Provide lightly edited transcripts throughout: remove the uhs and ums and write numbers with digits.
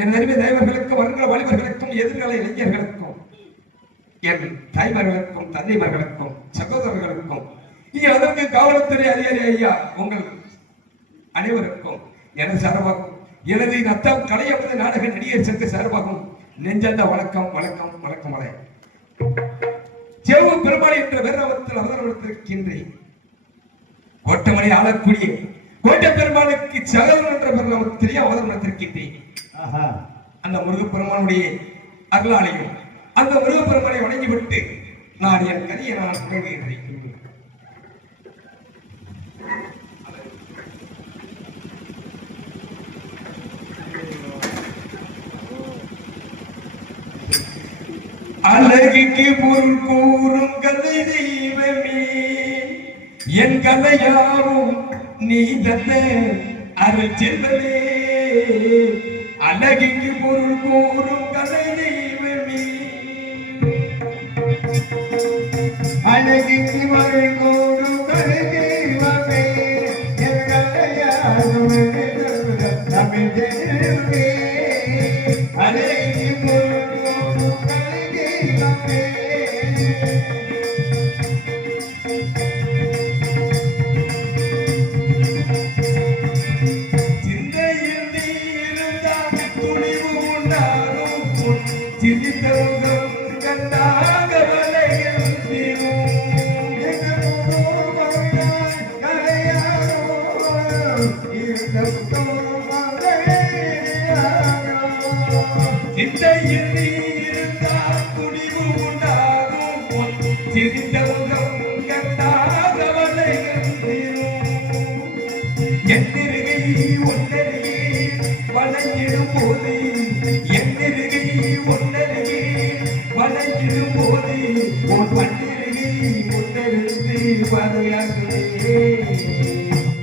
என் அருமை தேவர்களுக்கும் வருகிற வலிவர்களுக்கும் எதிர்கால இளைஞர்களுக்கும் என் தாய்மார்களுக்கும் தந்தைமார்களுக்கும் சகோதரர்களுக்கும் இங்கே அதற்கு காவல்துறை அதிகாரி ஐயா உங்கள் அனைவருக்கும் எனது சார்பாகும் எனது நத்தம் கலையப்பது நாடக நடிகர் சங்க சார்பாகும் நெஞ்சந்த வணக்கம் வணக்கம் வணக்கம் வலை செவ்வு பெருமாள் என்ற வேறவத்தில் அவதரத்திருக்கின்றேன். கோட்டமணி ஆளக்கூடிய கோட்டை பெருமாளுக்கு சகோதரன் என்ற பெருமாளத்திலே அவதரத்திருக்கின்றேன். அந்த முருகப்பெருமானுடைய அருளாலையும் அந்த முருகப்பெருமானை வணங்கிவிட்டு நான் என் கதையை நான் தொடங்குகின்றேன். அழகுக்கு பொருள் கூறும் கலை தெய்வமே என் கலையாவும் நீ தந்த அருள் செல்வமே. அழகுக்கு பொருள் கூறும் கலை தெய்வமே அழகுக்கு பொருள் கூறும் கலை தெய்வமே என் கலையாவும் தமிழ் தெய்வமே. அழகுக்கு பொருள் கூறும் கலை தெய்வமே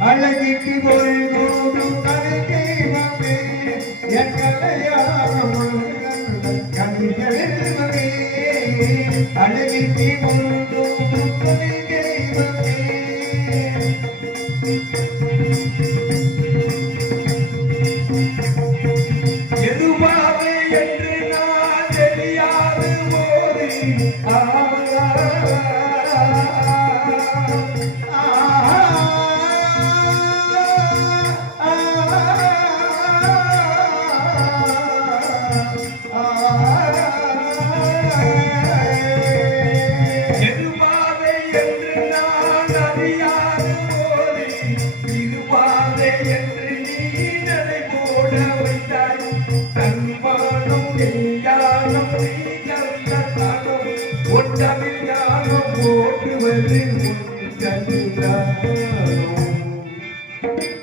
அழகிக்கு பொருள் கூறும் கலை தெய்வமே என் கலையாகும் கவிஞரே. அழகிக்கு பொருள் கூறும் கலை தெய்வமே எதுவாது என்று நான் தெரியாது போது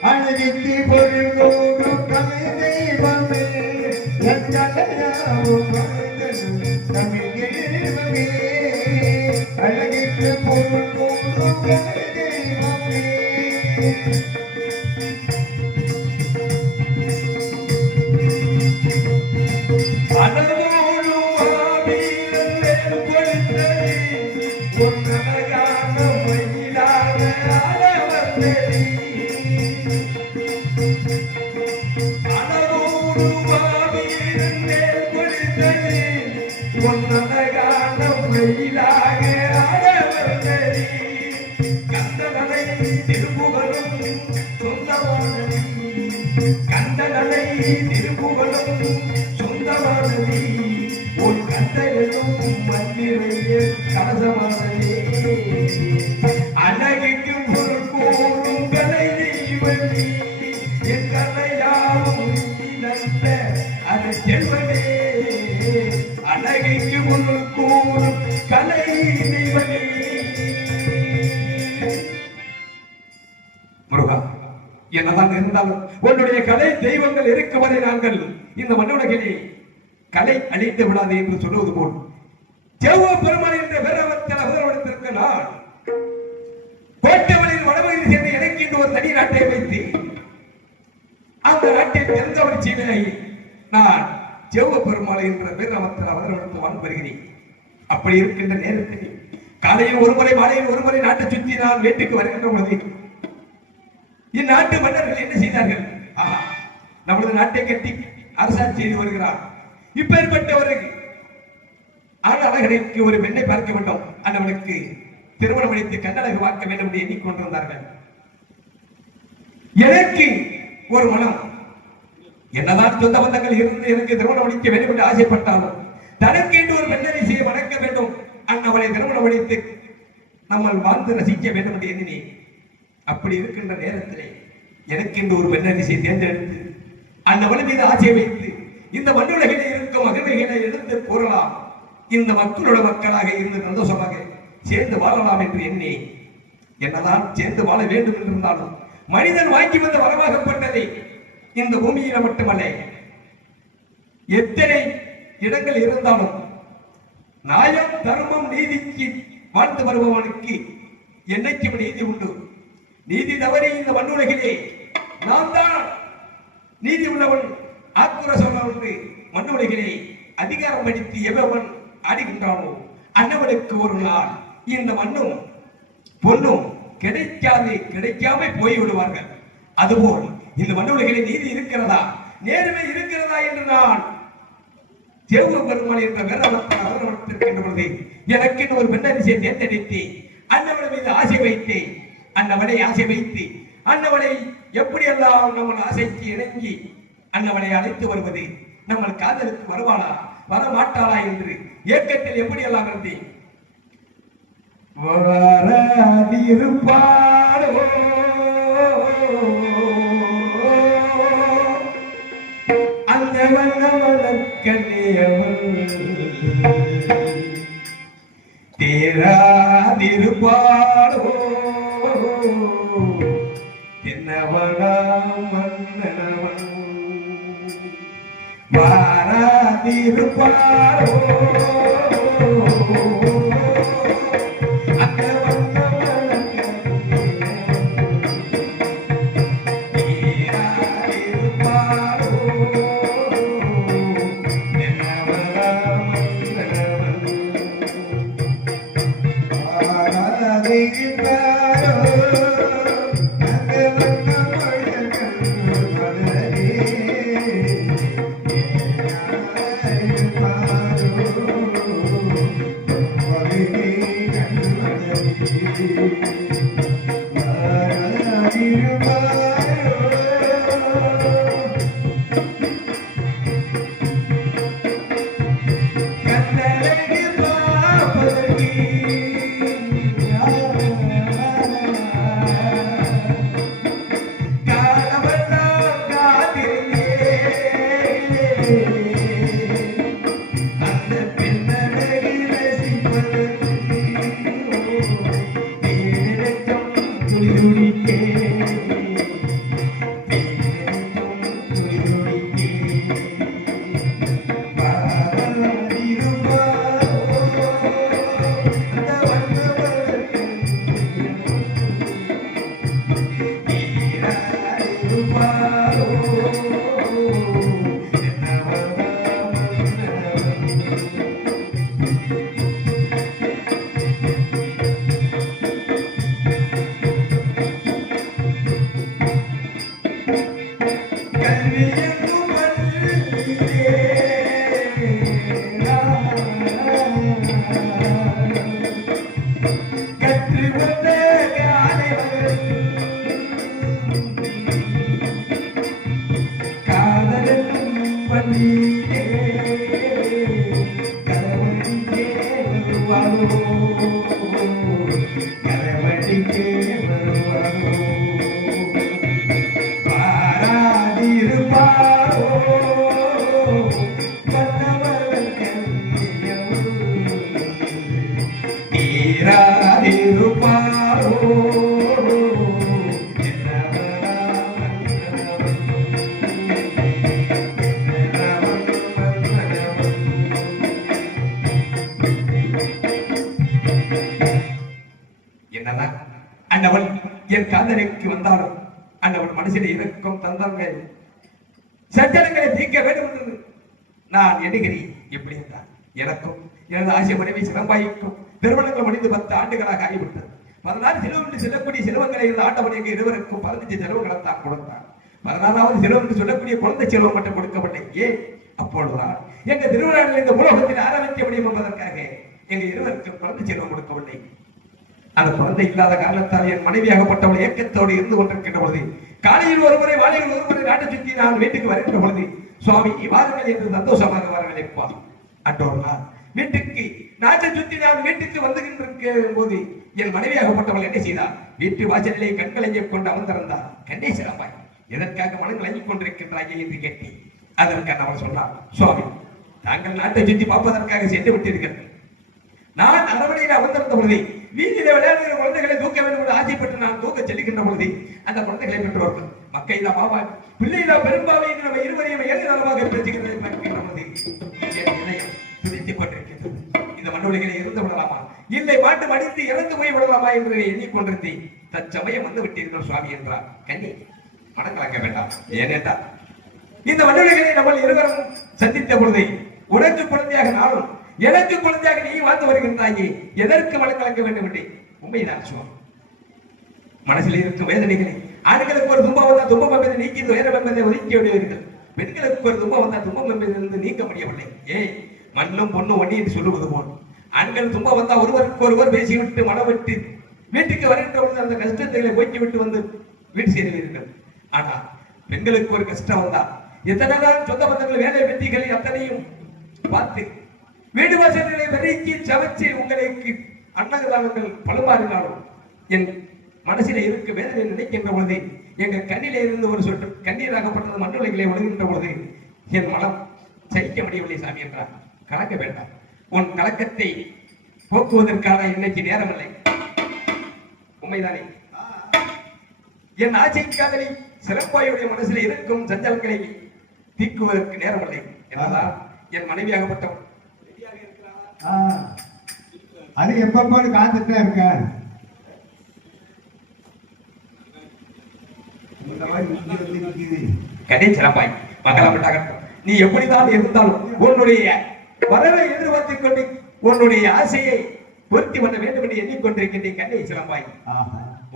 அழகிக்கு பொருள் கூறும் கலை தெய்வமே என் கலையாவும் தமிழ் தெய்வமே. அழகிக்கு பொருள் கூறும் கலை தெய்வமே கந்தனை திருப்புகழும் சொந்தமானதே உன் கந்தனும் மந்திரையே கலசமானதே அழகிக்கு பொருள் கூறும் கலை தெய்வனே என் கலையாவும் நல்ல அது செல்வனே அழகிக்கு பொருள் கூறும் கலை தெய்வனே. முருகா, என்னதான் இருந்தாலும் உன்னுடைய கலை தெய்வங்கள் இருக்கும் வரை நாங்கள் இந்த மண்ணுலகிலே கலை அழிந்து விடாது என்று சொல்லுவது போல் செவ்வ பெருமாள் என்ற பேரவத்தில் அவதரவெடுத்திருக்க நான் கோட்டவனில் வடமொழி சென்று எனக்கு என்று ஒரு தனி நாட்டை வைத்து அந்த நாட்டில் தெரிந்தவர் செய்வதை நான் செவ்வ பெருமாள் என்ற பேரவத்தில் அவதரவெடுத்து வாழ்ந்து வருகிறேன். அப்படி இருக்கின்ற நேரத்தில் காலையில் ஒருமுறை மாலையில் ஒருமுறை நாட்டை சுற்றி நான் வீட்டுக்கு வருகின்ற பொழுது இந்நாட்டு மன்னர்கள் என்ன செய்தார்கள்? நமது நாட்டை கட்டி அரசாட்சி செய்து வருகிறார். இப்பேற்பட்டவர்கள் அழகனுக்கு ஒரு பெண்ணை பார்க்க வேண்டும், அண்ணவனுக்கு திருமணம் அளித்து கண்ணழகு பார்க்க வேண்டும் என்று எண்ணிக்கொண்டிருந்தார்கள். எனக்கு ஒரு மனம், என்னதான் சொந்த பந்தங்கள் இருந்து எனக்கு திருமணம் அளிக்க வேண்டும் என்று ஆசைப்பட்டாலும் தனக்கு என்று ஒரு பெண்ணை செய்ய வணக்க வேண்டும், அண்ணவனை திருமணம் அளித்து நம்ம வாழ்ந்து ரசிக்க வேண்டும் என்று எண்ணினேன். அப்படி இருக்கின்ற நேரத்திலே எனக்கு இந்த ஒரு பெண்ணரிசியை தேர்ந்தெடுத்து அண்ணவன் மீது ஆசை வைத்து இந்த மண்ணுலகிலே இருக்கும் மகிழ்ச்சிகளை எடுத்து கூறலாம், இந்த மக்களோட மக்களாக இருந்து சந்தோஷமாக சேர்ந்து வாழலாம் என்று எண்ணி என்னதான் சேர்ந்து வாழ வேண்டும் என்றிருந்தாலும் மனிதன் வாங்கி வந்த வரமாகப்பட்டதை இந்த பூமியில மட்டுமல்ல எத்தனை இடங்கள் இருந்தாலும் நியாயம் தர்மம் நீதிக்கு வாழ்ந்து வருபவனுக்கு என்னைக்கும் நீதி உண்டு. நீதி தவறி இந்த மண்ணுலகிலே நான் தான் நீதி உள்ளவன் ஆக்குரசவன் மண்ணுலகிலே அதிகாரம் அளித்து எவன் ஆடுகின்றானோ அன்னவனுக்கு ஒரு நாள் இந்த மண்ணும் பொண்ணும் கிடைக்காம போய் விடுவார்கள். அதுபோல் இந்த மண்ணுலகிலே நீதி இருக்கிறதா, நேர்மை இருக்கிறதா என்று நான் தேவ பெருமாள் என்ற வேறவத்திருக்கின்ற பொழுது எனக்கு ஒரு பெண்ணரிசியை தேர்ந்தெடுத்து அன்னவன் மீது ஆசை வைத்து அன்னவனை ஆசை வைத்து அன்னவனை எப்படியெல்லாம் நம்ம ஆசைக்கு இணங்கி அன்னவனை அழைத்து வருவது, நம்ம காதலுக்கு வருவாளா வரமாட்டாளா என்று ஏக்கத்தில் எப்படியெல்லாம் இருந்தேன். அந்த தேராதிருப்பாடோ தென்னவனாம் மன்னனவன் வாராதிருப்பாடோ காதலுக்கு வந்தாலும் அந்தவன் மனசில் இருக்கும் தந்தங்கள் சஞ்சலங்களை தீர்க்க வேண்டும் என்று நான் எண்ணுகிறேன். எப்படி என்றால் எனக்கும் எனது ஆசை மனைவி சிலம்பாய்க்கும் திருமணங்கள் முடிந்து 10 ஆண்டுகளாக ஆகிவிட்டது. 16 செலவு செல்லக்கூடிய செலவங்களை ஆண்டவன் எங்க இருவருக்கும் 15 செலவுகளை தான் கொடுத்தான். 16வது செலவு என்று சொல்லக்கூடிய குழந்தை செலவு மட்டும் கொடுக்கவில்லை. ஏன் அப்பொழுதுதான் எங்க திருவிழாவில் இந்த உலகத்தில் ஆரம்பிக்க முடியும் என்பதற்காக எங்க இருவருக்கும் குழந்தை செலவு கொடுக்கவில்லை. அந்த குழந்தை இல்லாத காரணத்தால் என் மனைவியாகப்பட்டவள் ஏக்கத்தோடு இருந்து கொண்டிருக்கின்ற பொழுது காலையில் ஒருமுறை மாலையில் ஒருமுறை நாட்டை சுற்றி நான் வீட்டுக்கு வருகின்ற பொழுது சுவாமி வாருங்கள் என்று சந்தோஷமாக வரவழைப்பார். அன்றொரு நாள் வீட்டுக்கு நாட்டை சுற்றி நான் வீட்டுக்கு வந்துகின்ற போது என் மனைவியாகப்பட்டவள் என்ன செய்தார்? வீட்டு வாசலிலே கண்களையை கொண்டு அமர்ந்திருந்தார். கண்ணே சிலம்பாய், எதற்காக மனம் கலங்கிக் கொண்டிருக்கின்றாயே என்று கேட்டேன். அதற்காக அவள் சொன்னார், சுவாமி தாங்கள் நாட்டை சுற்றி பார்ப்பதற்காக சென்று விட்டீர்கள். நான் அரவணையில் அமர்ந்திருந்த பொழுது வீட்டிலே விளையாடுகிற குழந்தைகளை தூக்க வேண்டும் என்று ஆசைப்பட்டு நான் தூக்க செல்லுகின்ற பொழுது அந்த குழந்தைகளை பெற்றோர்கள் மக்கள் மாமா பிள்ளைகளா பெரும்பாவை நம்ம இருவரையும் ஏகதானமாக பேசுகிறதை பார்க்கின்ற பொழுது என் இதயம் துடித்துக் கொண்டிருக்கின்றது. இந்த மண்ணுலகிலே இருந்து விடலாமா, இல்லை மாட்டு மடித்து இறந்து போய் விடலாமா என்று எண்ணிக்கொண்டிருந்தேன். தற்சமயம் வந்து விட்டீர்கள் சுவாமி என்றார். கண்ணி மனம் கலக்க வேண்டாம். ஏனென்றால் இந்த மண்ணுலகிலே நம்ம இருவரும் சந்தித்த பொழுது உனக்கு குழந்தையாக நானும் எனக்கு குழந்தையாக நீ வாழ்ந்து வருகின்றாயே, எதற்கு மனம் கலக்க வேண்டும் என்று உண்மைதான் சுவாமி. மனசில் இருக்கும் வேதனைகளை ஆண்களுக்கு ஒரு துன்பம் வந்தால் துன்பம் என்பதை நீக்கி துயரம் என்பதை ஒதுக்கி விடுவீர்கள். பெண்களுக்கு ஒரு துன்பம் வந்தால் துன்பம் என்பதிலிருந்து நீக்க முடியவில்லை. ஏய் மண்ணும் பொண்ணும் ஒண்ணி என்று சொல்லுவது போல் ஆண்கள் துன்பம் வந்தால் ஒருவருக்கு ஒருவர் பேசிவிட்டு மனம் விட்டு வீட்டுக்கு வருகின்ற பொழுது அந்த கஷ்டத்தை போக்கி விட்டு வந்து வீட்டு சேருவீர்கள். ஆனா பெண்களுக்கு ஒரு கஷ்டம் வந்தால் எத்தனை நாள் சொந்த பந்தங்கள் வேலை வெற்றிகளை அத்தனையும் பார்த்து வீடு வாசல்களை பெருக்கி சமைச்சு உங்களுக்கு அன்னதானங்கள் பழுமாறினாலும் என் மனசிலே இருக்க வேதனை நினைக்கின்ற பொழுது எங்க கண்ணிலே இருந்து ஒரு சொட்டு கண்ணீராகப்பட்டது மண்ணுலகிலே விழுகின்ற பொழுது என் மனம் சகிக்க முடியவில்லை சாமி என்றார். கலக்க வேண்டாம், உன் கலக்கத்தை போக்குவதற்கான இன்னைக்கு நேரமில்லை. உண்மைதானே? என் ஆசைக்காதலை சிறப்பாயுடைய மனசில் இருக்கும் சஞ்சலங்களை தீக்குவதற்கு நேரமில்லை என்பதால் என் மனைவியாகப்பட்டவன் அது எப்ப காத்துட்டு இருக்க. கடை சிறப்பாய் மகளப்பட்டாகட்டும், நீ எப்படிதான் இருந்தாலும் உன்னுடைய வரவை எதிர்பார்த்துக் கொண்டு உன்னுடைய ஆசையை பூர்த்தி பண்ண வேண்டும் என்று எண்ணிக்கொண்டிருக்கின்றேன். கண்ணை சிலம்பாய்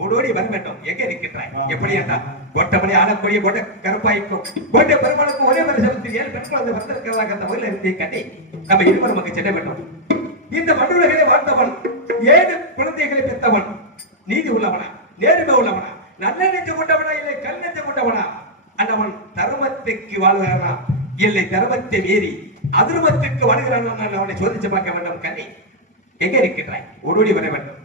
ஓடோடி வர வேண்டும். எங்க இருக்கின்றாய்? எப்படி என்றால் கோட்டமணி ஆடக்கூடிய கோட்டை கருப்பாய்க்கும் கோட்டை பெருமாளுக்கும் ஒரே வருஷத்தில் 7 பெண் குழந்தை வந்திருக்கிறதாக அந்த ஊரில் இருந்தே கண்ணை நம்ம இருவரும் அங்கு செல்ல வேண்டும். இந்த மண்ணுலகிலே வாழ்ந்தவன் 7 குழந்தைகளை பெற்றவன் நீதி உள்ளவனா, நேர்மை உள்ளவனா, நல்ல நெஞ்சு கொண்டவனா, இல்லை கல் நெஞ்சு கொண்டவனா? அந்தவன் தர்மத்துக்கு வாழ்கிறானா, இல்லை தர்மத்தை மீறி அதிர்மத்துக்கு வாழ்கிறானா? அவனை சோதிச்சு பார்க்க வேண்டும். கண்ணை எங்க இருக்கின்றாய்? ஓடோடி வர வேண்டும்.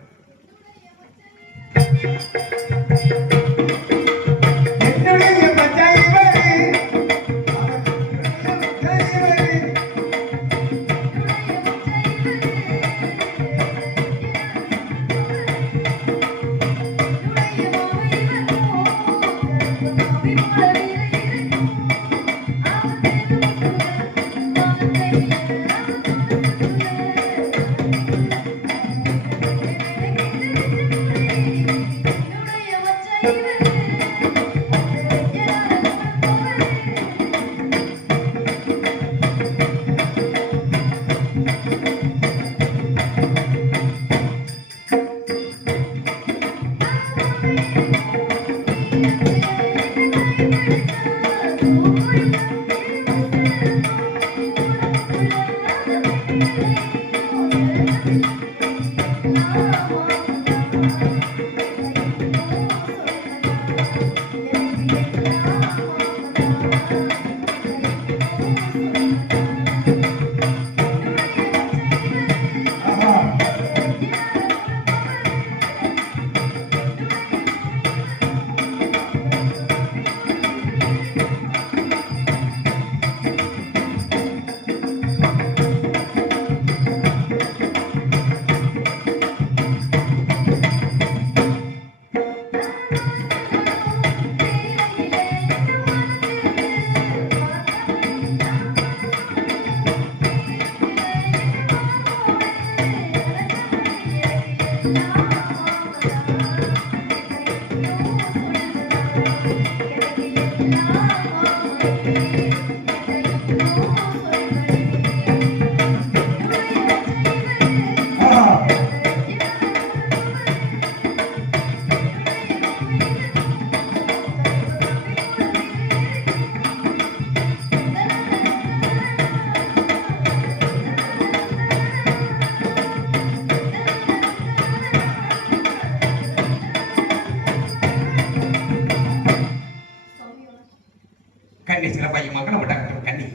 கண்ணி சிறப்பாய் மங்கள மண்டகட்டும் கண்ணி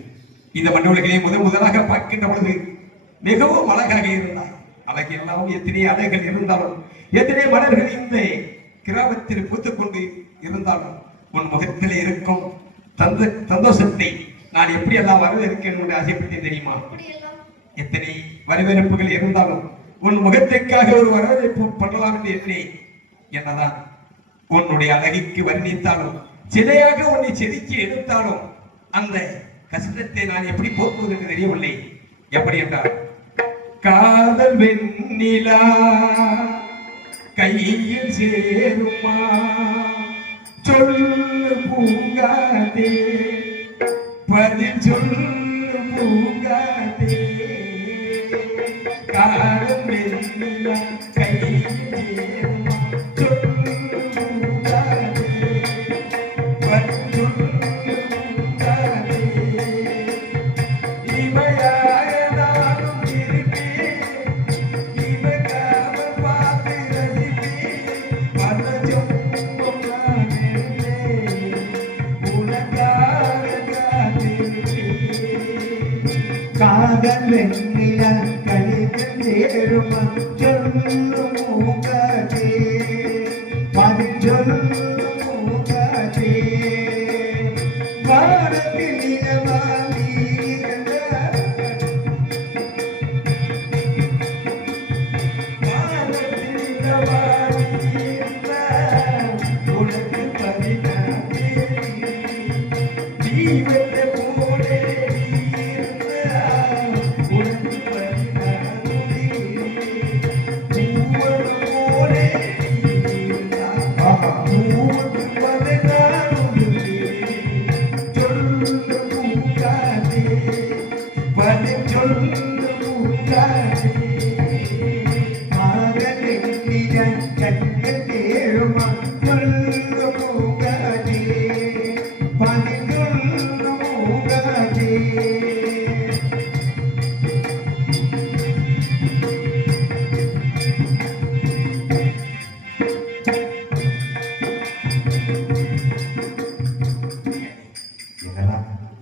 இந்த மண்டபங்களே முதலாக பார்க்கின்ற பொழுது மிகவும் அழகாக இருந்தார். அழகு எல்லாம் எத்தனை அழகுகள் இருந்தாலும் எத்தனை மலர்கள் இந்த கிராமத்தில் பூத்துக்கொண்டு இருந்தாலும் உன் முகத்திலே இருக்கும் சந்தோஷத்தை நான் எப்படி எல்லாம் வரவேற்கிறேன் என்று ஆசைப்பட்டேன் தெரியுமா? எத்தனை வரவேற்புகள் இருந்தாலும் உன் முகத்திற்காக ஒரு வரவேற்பு பண்ணலாம் என்று எண்ணேன். என்னதான் உன்னுடைய அழகிற்கு வர்ணித்தாலும் சிலையாக உன்னை செதுக்கி எடுத்தாலும் அந்த கஷ்டத்தை நான் எப்படி போக்குவது என்று தெரியவில்லை. எப்படி என்றால் காதல் வெண்ணிலா கையில் சேருமா சொல்லு பூங்காதே பதில் சொல்லு பூங்காதே காதல் வெண்ணிலா கையில் சேருமா சொல்லு பூங்காதே பதில் சொல்லு பூங்காதே இவையாக நானும் இருப்பேன் இவக்காக பார்த்து ரசிப்பேன் பதஜம் காதல் வெண்ணில கழிவில் சேருமா சொல்லு மூகாதே பதில் சொல்லு மூகாதே வானத்தில் நிலவாகி உனக்கு பதினாலே ஜீவத்தை போலே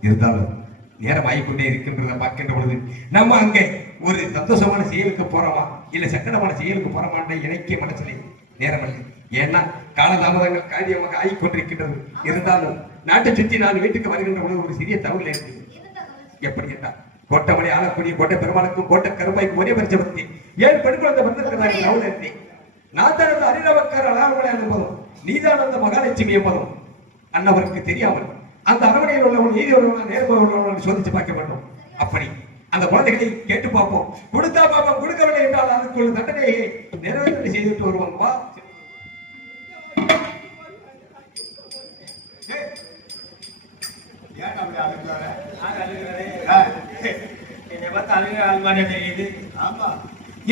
இருந்தாலும் நேரம் ஆகிக்கொண்டே இருக்கின்றத பார்க்கின்ற பொழுது நம்ம அங்கே ஒரு சந்தோஷமான செயலுக்கு போறோமா இல்ல சங்கடமான செயலுக்கு போறோமான்ற இணைக்க மனசிலே நேரம் இல்லை. ஏன்னா காலதாமதங்கள் காரியமாக ஆகிக்கொண்டிருக்கின்றது. இருந்தாலும் நாட்டை சுற்றி நான் வீட்டுக்கு வருகின்ற பொழுது ஒரு சிறிய தகவல் இருக்கு. எப்படி என்றால் கோட்டமலை ஆளக்கூடிய கோட்டை பெருமாளுக்கும் கோட்டை கருப்பாய்க்கும் ஒரே பரிசபக்தி 7 பெண் குழந்தை வந்திருக்கிறாங்க. தகவல் இருந்தேன். நான் தான் அந்த அரிரவக்கார அழகாமலை என்பதும் நீதான் அந்த மகாலட்சுமி என்பதும் அன்னவருக்கு தெரியாமல் அந்த அரவணையில் உள்ளவன் நீதி உள்ளவன் நேர்மை உள்ளவன் சோதிச்சு பார்க்க வேண்டும். அப்படி அந்த குழந்தைகளை கேட்டு பார்ப்போம். கொடுத்தா பார்ப்போம், கொடுக்கவில்லை என்றால் அதுக்குள்ள தண்டனையை நிறைவேற்றி செய்துவிட்டு வருவோம். வா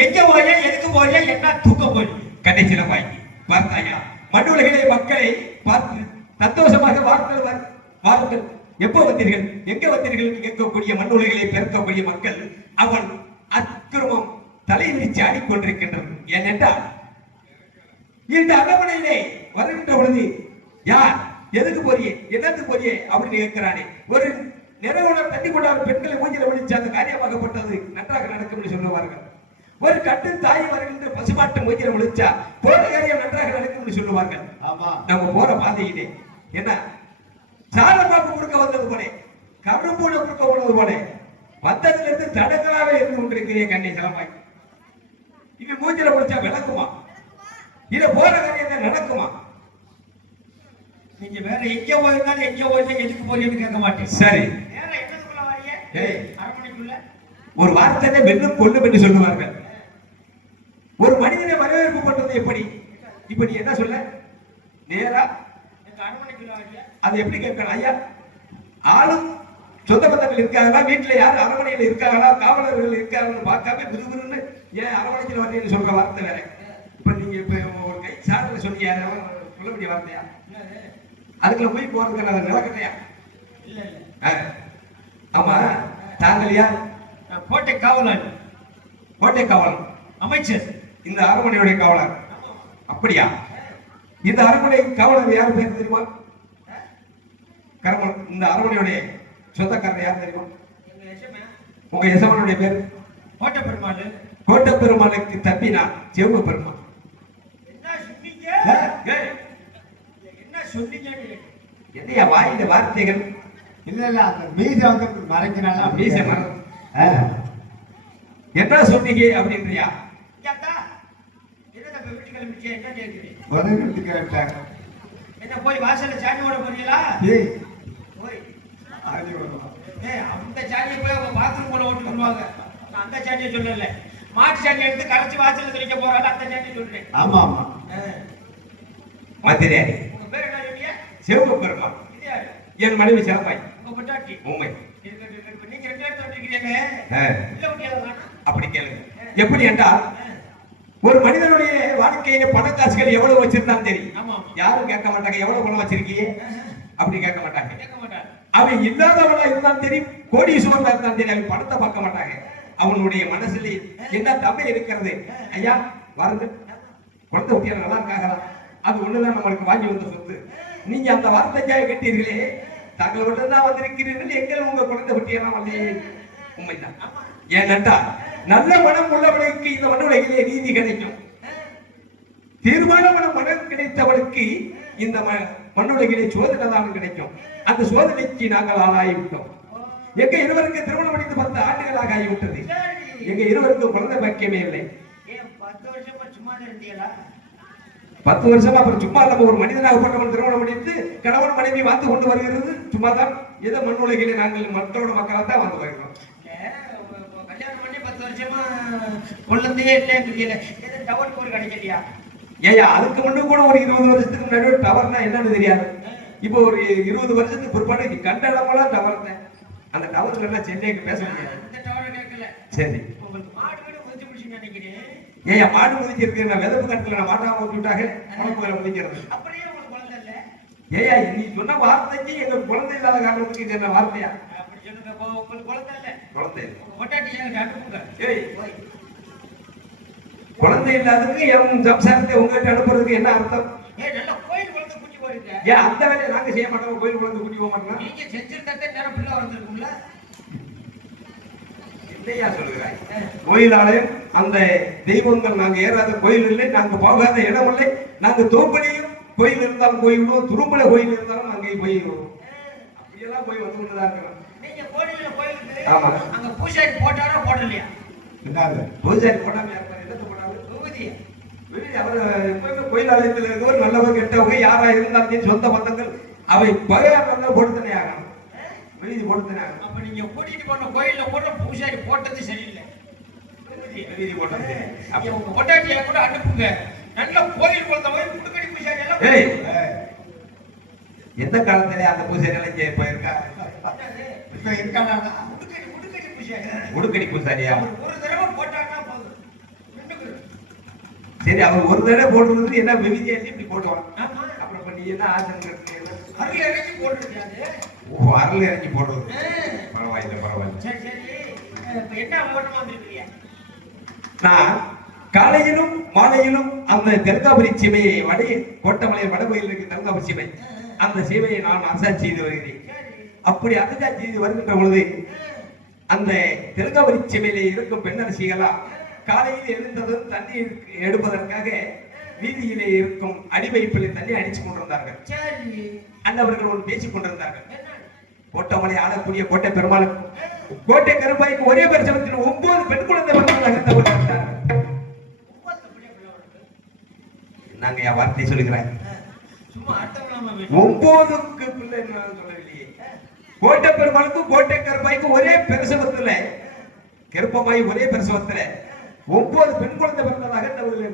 எங்க போய எதுக்கு போய என்ன தூக்க போய் கடைசியில வாங்கி பார்த்தாயா மண்ணுலகிலே மக்களை பார்த்து சந்தோஷமாக வாருங்கள் எப்போ வந்தீர்கள் எங்க வந்தீர்கள் கேட்கக்கூடிய மண்ணுலகிலே பிறக்கக்கூடிய மக்கள் அவன் அக்கிரமம் தலை விரிச்சு ஆடிக்கொண்டிருக்கின்றது. ஏனென்றால் இந்த அரவணையிலே வருகின்ற பொழுது யார் எதுக்கு போறியே என்னது போறியே அப்படின்னு கேட்கிறானே. ஒரு நிறவுணர் தண்ணி கொண்டாட பெண்களை மூஞ்சில விழிச்சு அந்த காரியமாகப்பட்டது நன்றாக நடக்கும் என்று சொல்லுவார்கள். ஒரு கட்டு தாய் வருகின்ற பசுமாட்டு மூஞ்சில விழிச்சா போற காரியம் நன்றாக நடக்கும் என்று சொல்லுவார்கள். நம்ம போற பாதையிலே என்ன சாரப்பாக்கு கொடுக்க வந்தது போல கரும்பூட கொடுக்க போனது போல வந்ததுல இருந்து தடங்களாவே இருந்து கொண்டிருக்கிறேன். கண்ணை சிலமாய் இது மூஞ்சில விழிச்சா விளக்குமா? இதை போற காரியம் நடக்குமா? நீங்க வேற எங்க போயிருந்தாலும் எங்க போயிருந்தா எதுக்கு போறீங்கன்னு கேட்க மாட்டேன். சரி ஒரு வார்த்தை வெல்லும் கொள்ளும் என்று சொல்லுவார்கள். ஒரு மனிதனை வரவேற்பு பண்றது எப்படி? இப்ப நீ என்ன சொல்ல நேரா அது எப்படி கேட்கணும்? ஐயா ஆளும் சொந்த பந்தங்கள் இருக்காங்களா, வீட்டுல யாரும் அரவணையில் இருக்காங்களா, காவலர்கள் இருக்காங்கன்னு பார்க்காம விறுவிறுன்னு ஏன் அரவணைக்கு வரேன்னு சொல்ற வார்த்தை வேற. இப்ப நீங்க இப்ப ஒரு கை சாதனை சொன்னீங்க சொல்ல வேண்டிய வார்த்தையா? அதுக்குள்ள போய் போறதுக்கு அது நடக்கலையா? ஆமா தாங்கள் யார்? கோட்டை காவலர். கோட்டை காவலர் அமைச்சர், இந்த அரண்மனையுடைய காவலர். அப்படியா? இந்த அரண்மனை காவலர் யார் பேர் தெரியுமா? இந்த அரண்மனையுடைய சொந்தக்காரர் யார் தெரியும்? எங்க எஜமான் உங்க எசமனுடைய பேர்? கோட்டை பெருமாள். கோட்டை பெருமாளுக்கு தம்பி நான் செவ்வ பெருமாள். என்ன சொன்னீங்க? ஏய், என்ன சொன்னீங்கன்னு என்னையா வாயில வார்த்தைகள்? இல்ல இல்ல அந்த மீசை வந்து மறைக்கிறாங்க. மீசை மரம். என்ன சொன்னீங்க அப்படின்றியா? கேட்டா என்ன வீட்டு கிளம்பிச்சு என்ன கேட்குறீங்க? உதவி கேட்டாங்க. என்ன போய் வாசல்ல சாணி ஓட போறீங்களா? ஏய் போய் ஆதி வருவா. அந்த சாணியை போய் அவங்க பாத்ரூம் போல ஓட்டு வருவாங்க. நான் அந்த சாணியை சொல்லல, மாட்டு சாணி எடுத்து கரைச்சி வாசல்ல தெளிக்க போறாங்க, அந்த சாணியை சொல்றேன். ஆமா ஆமா. மத்தியாரி உங்க பேர் என்ன சொன்னீங்க? செவ்வ பெருமாள். இது யாரு? என் மனைவி சிறப்பாய். உங்க பொட்டாட்டி. உண்மை. நீங்க ரெண்டு பேரும் சொல்லிருக்கீங்க. இல்ல முடியாது. அப்படி கேளுங்க. எப்படி என்றால் ஒரு மனிதனுடைய வாழ்க்கையில பண காசுகள் எவ்வளவு வச்சிருந்தாலும் சரி, ஆமா யாரும் கேட்க மாட்டாங்க எவ்வளவு பணம் வச்சிருக்கீங்க அப்படி கேட்க மாட்டாங்க. கேட்க மாட்டாங்க. அவன் இல்லாதவனா இருந்தாலும் சரி, கோடீஸ்வரனா இருந்தாலும் சரி, அவன் பணத்தை பார்க்க மாட்டாங்க. அவனுடைய மனசுல என்ன தம்பி இருக்கிறது? ஐயா வாருங்க, குழந்தை குட்டியார் நல்லா இருக்காங்களா? அது ஒண்ணுதான் நம்மளுக்கு வாங்கி வந்த சொத்து. நீங்க அந்த வார்த்தைக்காக கேட்டீர்களே, தங்களோட தான் வந்திருக்கிறீர்கள், எங்கள் உங்க குழந்தை குட்டியெல்லாம் வந்து உண்மைதான். ஏனென்றா நல்ல மனம் உள்ளவனுக்கு இந்த மண்ணுலகிலே நீதி கிடைக்கும். தீர்மானமான மனம் கிடைத்தவனுக்கு இந்த மண்ணுலகிலே சோதனை தான் கிடைக்கும். அந்த சோதனைக்கு நாங்கள் ஆளாகிவிட்டோம். எங்க இருவருக்கு திருமணம் முடிந்து 10 ஆண்டுகளாக ஆகிவிட்டது. எங்க இருவருக்கும் குழந்தை பாக்கியமே இல்லை. 10 வருஷமா சும்மா இருந்தீங்களா? 10 வருஷமா அப்புறம் சும்மா நம்ம ஒரு மனிதனாக போட்டவன் திருமணம் முடித்து கணவன் மனைவி வாழ்ந்து கொண்டு வருகிறது. சும்மாதான் ஏதோ மண்ணுலகிலே நாங்கள் மக்களோட மக்களாக தான் வந்து வருகிறோம். கல்யாணம் பண்ணி 10 வருஷமா குழந்தையே இல்லை தெரியல. ஏதோ டவர் போர் கிடைக்கலையா? ஏயா அதுக்கு முன்னு கூட ஒரு 20 வருஷத்துக்கு முன்னாடி டவர்னா என்னன்னு தெரியாது. இப்போ ஒரு 20 வருஷத்துக்கு பிற்பாடு கண்ட இடமெல்லாம் டவர் தான். அந்த டவருக்கு எல்லாம் சென்னைக்கு பேச முடியாது. இந்த டவர் கேட்கல. சரி, உங்களுக்கு மாடு வீடு முடிச்சு முடிச்சு நினைக்கிறேன். ஏயா மாடு முதிச்சிருக்கு, நான் விதப்பு கணக்குல நான் மாட்டாம விட்டுட்டாங்க, உனக்கு முதிக்கிறது. அப்படியே உங்களுக்கு குழந்தை இல்லை? ஏயா நீ சொன்ன வார்த்தைக்கு எங்க குழந்தை இல்லாத காரணத்துக்கு இது என்ன வார்த்தையா? அப்படி சொல்லுங்க. உங்களுக்கு குழந்தை இல்லை? குழந்தை இல்லை. உங்க பொட்டாட்டி ஏன் அனுப்புங்க. ஏய், குழந்தை இல்லாததுக்கு என் சம்சாரத்தை உங்ககிட்ட அனுப்புறதுக்கு என்ன அர்த்தம்? நல்ல கோயில் குழந்தை குட்டி போயிருக்க. ஏன் அந்த வேலையை நாங்க செய்ய மாட்டோம்? கோயில் குழந்தை குட்டி போக மாட்டோம். நீங்க செஞ்சிருந்தா நேரம் பிள்ளை வந்திருக்கும்ல. என்னையா சொல்லுகிறாய்? கோயில் ஆலயம் அந்த தெய்வங்கள் நாங்க ஏறாத கோயில் இல்லை, நாங்க போகாத இடம் இல்லை. நாங்க தோப்படியும் கோயில் இருந்தாலும் போய்விடுவோம், துரும்பல கோயில் இருந்தாலும் நாங்க போயிடுவோம். அப்படியெல்லாம் போய் வந்து கொண்டுதான் இருக்கிறோம். நீங்க கோயில்ல கோயிலுக்கு ஆமா. அங்க பூசாரி போட்டாரா போடலையா? என்னது? பூஜாரி போடாம இருப்பாரு. என்னத்தை போடாம? விபூதி. அவர் எப்பவுமே கோயில் ஆலயத்தில் இருக்கவர் நல்லவர் கெட்டவங்க யாரா இருந்தாலும் சரி, சொந்த பந்தங்கள் அவை பகையாளர்கள் போட்டுத்தனே ஆகணும். விழுதி போட்டுத்தனே ஆகணும். அப்ப நீங்க கூட்டிட்டு போன கோயில்ல போடுற பூசாரி போட்டது சரியில்லை. விழுதி போட்டது. அப்ப உங்க பொட்டாட்டியை கூட அனுப்புங்க. நல்ல கோயில் குழந்தை போய் குடுக்கடி பூசாரி எல்லாம். ஏய், எந்த காலத்திலே அந்த பூசாரி எல்லாம் இங்கே போயிருக்கா? இப்ப இருக்கானா? குடுக்கடி பூசாரி. உடுக்கடி பூசாரியா? ஒரு தடவை போட்டாங்கன்னா போதும். சரி, அவர் ஒரு தடவை போடுறது என்ன விவிதியா இப்படி போட்டுவான். ஆமா. அப்புறம் இப்ப நீ என்ன ஆசை? அருள் இறங்கி போட்டுருக்காது. ஓ, அருள் இறங்கி போடுறது. பரவாயில்லை பரவாயில்லை. சரி சரி. இப்ப என்ன ஓட்டமா வந்திருக்கீங்க? நான் காலையிலும் மாலையிலும் அந்த தெற்காபுரி சீமையை கோட்டமலை வடகோயில் இருக்கு தெற்காபுரி சீமை, அந்த சீமையை நான் அரசாட்சி செய்து வருகிறேன். அப்படி அரசாட்சி செய்து வருகின்ற பொழுது அந்த தெற்காபுரி சீமையிலே இருக்கும் பெண்ணரசிகளா காலையில் எழுந்ததும் தண்ணி எடுப்பதற்காக வீதியிலே இருக்கும் அடிவைப்பிலே தண்ணி அடிச்சு கொண்டிருந்தார்கள். சரி. அந்தவர்கள் ஒன்று பேசிக் கொண்டிருந்தார்கள். கோட்டமலை ஆளக்கூடிய கோட்டை பெருமாள் கோட்டை கருப்பாய்க்கு ஒரே பிரசவத்தில் 9 பெண் குழந்தை பிறந்தார்கள். நாங்க என் வார்த்தை சொல்லுகிறேன். சும்மா அர்த்தம் 9க்கு பிள்ளை சொல்லவில்லையே. கோட்டை பெருமாளுக்கு கோட்டை கருப்பாய்க்கு ஒரே பிரசவத்துல கருப்பமாய் ஒரே பிரசவத்துல 9 பெண் குழந்தை பிறந்ததாக தகவல்.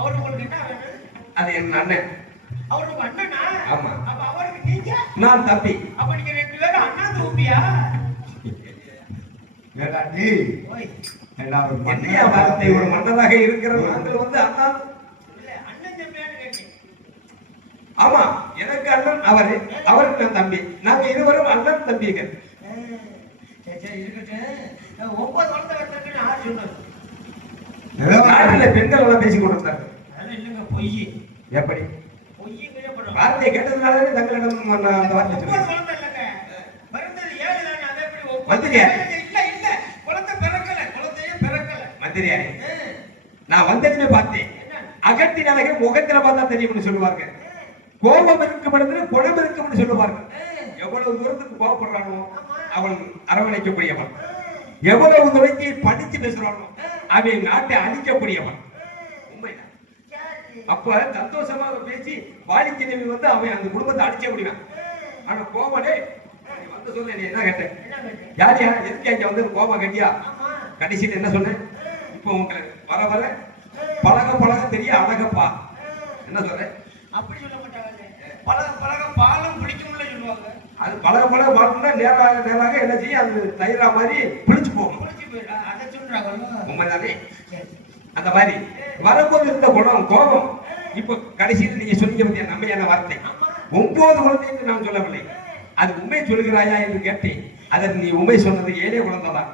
அவரு உங்களுக்கு என்ன வேணும்? அது என் அண்ணன். அவருக்கு அண்ணனா? ஆமா. அப்ப அவருக்கு நீங்க? நான் தம்பி. அப்ப நீங்க 2 பேரும் அண்ணா தூப்பியா? ஏடா நீ ஓய், ஏடா ஒரு என்னையா வார்த்தை? ஒரு மன்னராக இருக்கிற நாங்கள் வந்து அண்ணா. இல்ல அண்ணன் தம்பியான்னு கேட்டேன். ஆமா, எனக்கு அண்ணன் அவரு, அவருக்கு நான் தம்பி. நாங்க இருவரும் அண்ணன் தம்பிகள். சரி சரி இருக்கட்டும். 9 குழந்தை வச்சிருக்கேன்னு யார் சொன்னாரு? நாட்டில பெண்கள் எல்லாம் பேசிக் கொண்டிருந்தாங்க. அதெல்லாம் இல்லைங்க, பொய். எப்படி? பொய்யுங்கிற விருப்பப்படுறோம். வார்த்தையை கேட்டதுனாலே தங்களிடம் நான் அந்த வார்த்தை ஒன்பது சொன்னேன். குழந்தை இல்லைங்க. பிறந்தது 7 தானே, அதை எப்படி ஒன்பது? மந்திரியாரே. இல்ல, குழந்தை பிறக்கல, குழந்தையே பிறக்கல. மந்திரியாரே, நான் வந்ததுமே பார்த்தேன். அகத்தின் அழகை முகத்துல பார்த்தா தெரியும்னு சொல்லுவாங்க. கோபம் இருக்கும் இடத்துல குணம் இருக்கும்னு சொல்லுவாங்க. எவ்வளவு தூரத்துக்கு கோபப்படுறானோ அவன் அரவணைக்கக்கூடியவன், எவ்வளவு தூரத்தை படிச்சு பேசுறானோ அவன் நாட்டை அழிக்கக்கூடியவன். உண்மைதான். அப்ப சந்தோஷமா பேசி வாடிக்கையை வந்து அவன் அந்த குடும்பத்தை அழிச்ச முடியும். ஆனா கோபனே வந்து சொல்ல நீ என்ன கேட்டேன், யார் யார் எதுக்கு இங்க வந்து கோபம் கட்டியா, கடைசியில் என்ன சொன்னேன், இப்போ உங்களுக்கு வர வர பழக பழக தெரிய அழகப்பா என்ன சொல்றேன். அப்படி சொல்ல மாட்டாங்க. பழக பழக பாலம் பிடிக்கும்ல சொல்லுவாங்க. அது பழக பழக பாலம்னா நேராக நேராக என்ன செய்யும், அது தயிரா மாதிரி பிடிச்சு போகும். பிடிச்சு போயிடும், அதை சொல்றாங்க. உண்மைதானே. அந்த மாதிரி வரும்போது இருந்த குணம் கோபம். இப்போ கடைசியில் நீங்க சொன்னீங்க பத்தியா நம்பையான வார்த்தை 9 குழந்தை என்று நான் சொல்லவில்லை. அது உண்மை சொல்கிறாயா என்று கேட்டேன். அதற்கு நீ உண்மை சொன்னது 7 குழந்தை தான்.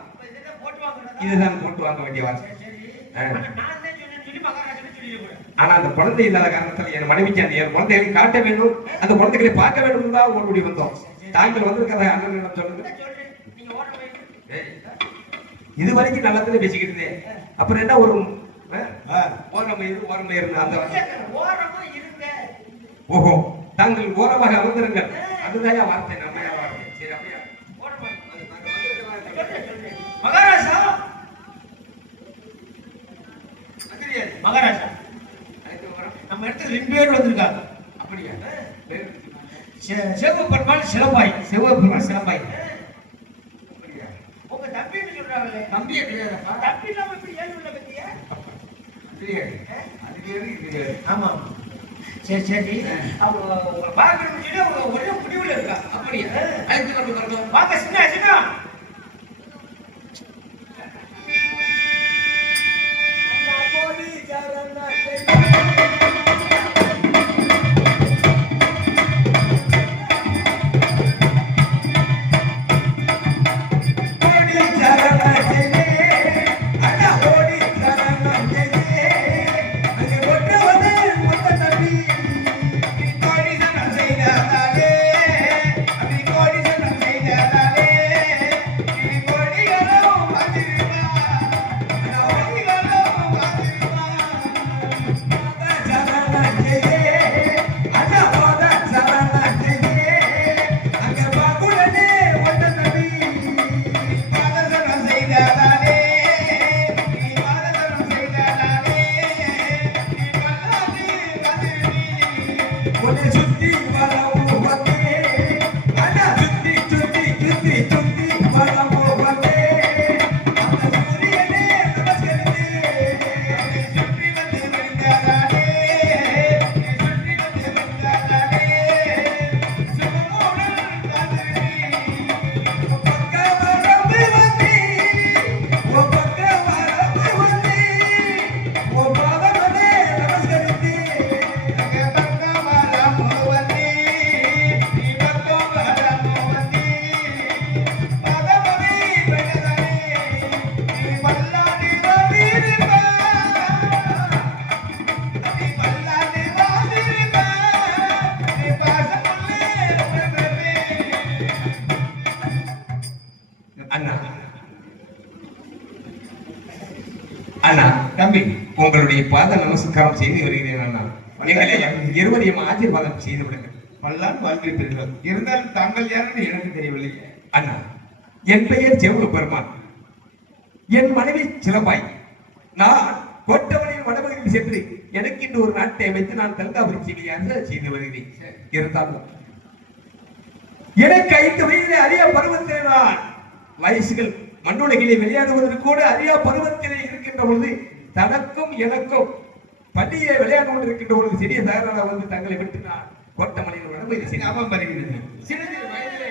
இதுதான் போட்டு வாங்க வேண்டிய வார்த்தை. ஆனா அந்த குழந்தை இல்லாத காரணத்தில் என் மனைவிக்கு அந்த என் குழந்தைகளை காட்ட வேண்டும், அந்த குழந்தைகளை பார்க்க வேண்டும் தான் ஓடி வந்தோம். தாங்கள் வந்திருக்கிறத அண்ணன் சொல்லுங்க. இது வரைக்கும் நல்லதுன்னு பேசிக்கிட்டு அப்புறம் என்ன ஒரு ஓரமா இருந்து அந்த ஓஹோ தாங்கள் ஓரமாக அமர்ந்திருங்கள். அதுதான் வார்த்தை, நம்ம வார்த்தை. சரி அப்படியா மகாராஜா, மகாராஜா நம்ம இடத்துக்கு 2 பேர் வந்திருக்காங்க. அப்படியா? சிவப்பு பெருமாள் சிலம்பாய், சிவப்பு பெருமாள் சிலம்பாய். அப்படியா? உங்க தம்பின்னு சொல்றாங்களே. தம்பியே கிடையாதுப்பா. தம்பி இல்லாம இப்படி ஏழு உள்ள பத்தியா? தெரியாது. அதுக்கு தெரியாது. ஆமா. சரி அவங்க உங்களை பார்க்கணும்னு சொல்லி அவங்க ஒரே முடிவுல இருக்கா. அப்படியா? அழைத்து கொண்டு வரணும். வாங்க சின்ன சின்ன. அண்ணா தம்பி உங்களுடைய பாத நமஸ்காரம் செய்து வருகிறேன் அண்ணா. எங்களை இருவரையும் ஆசீர்வாதம் செய்து விடுங்கள். பல்லான் வாழ்ந்திருப்பீர்கள். இருந்தாலும் தாங்கள் யாருன்னு எனக்கு தெரியவில்லை. அண்ணா என் பெயர் செவ்வ பெருமான், என் மனைவி சிலம்பாய். நான் கோட்டவனின் வடபகுதியில் சென்று எனக்கு இன்று ஒரு நாட்டை அமைத்து நான் தல்காபுரி செய்தியாக செய்து வருகிறேன். இருந்தாலும் எனக்கு 5 வயதிலே அறிய பருவத்திலே நான் வயசுகள் மண்ணுலகிலே விளையாடுவதற்கு கூட அறியா பருவத்திலே இருக்கின்ற பொழுது தனக்கும் எனக்கும் பள்ளியை விளையாடு கொண்டிருக்கின்ற பொழுது சிறிய தகராறு வந்து தங்களை விட்டு நான் கோட்டமலையில் வடபகுதி செய்து ஞாபகம் வருகிறது. சிறு வயதிலே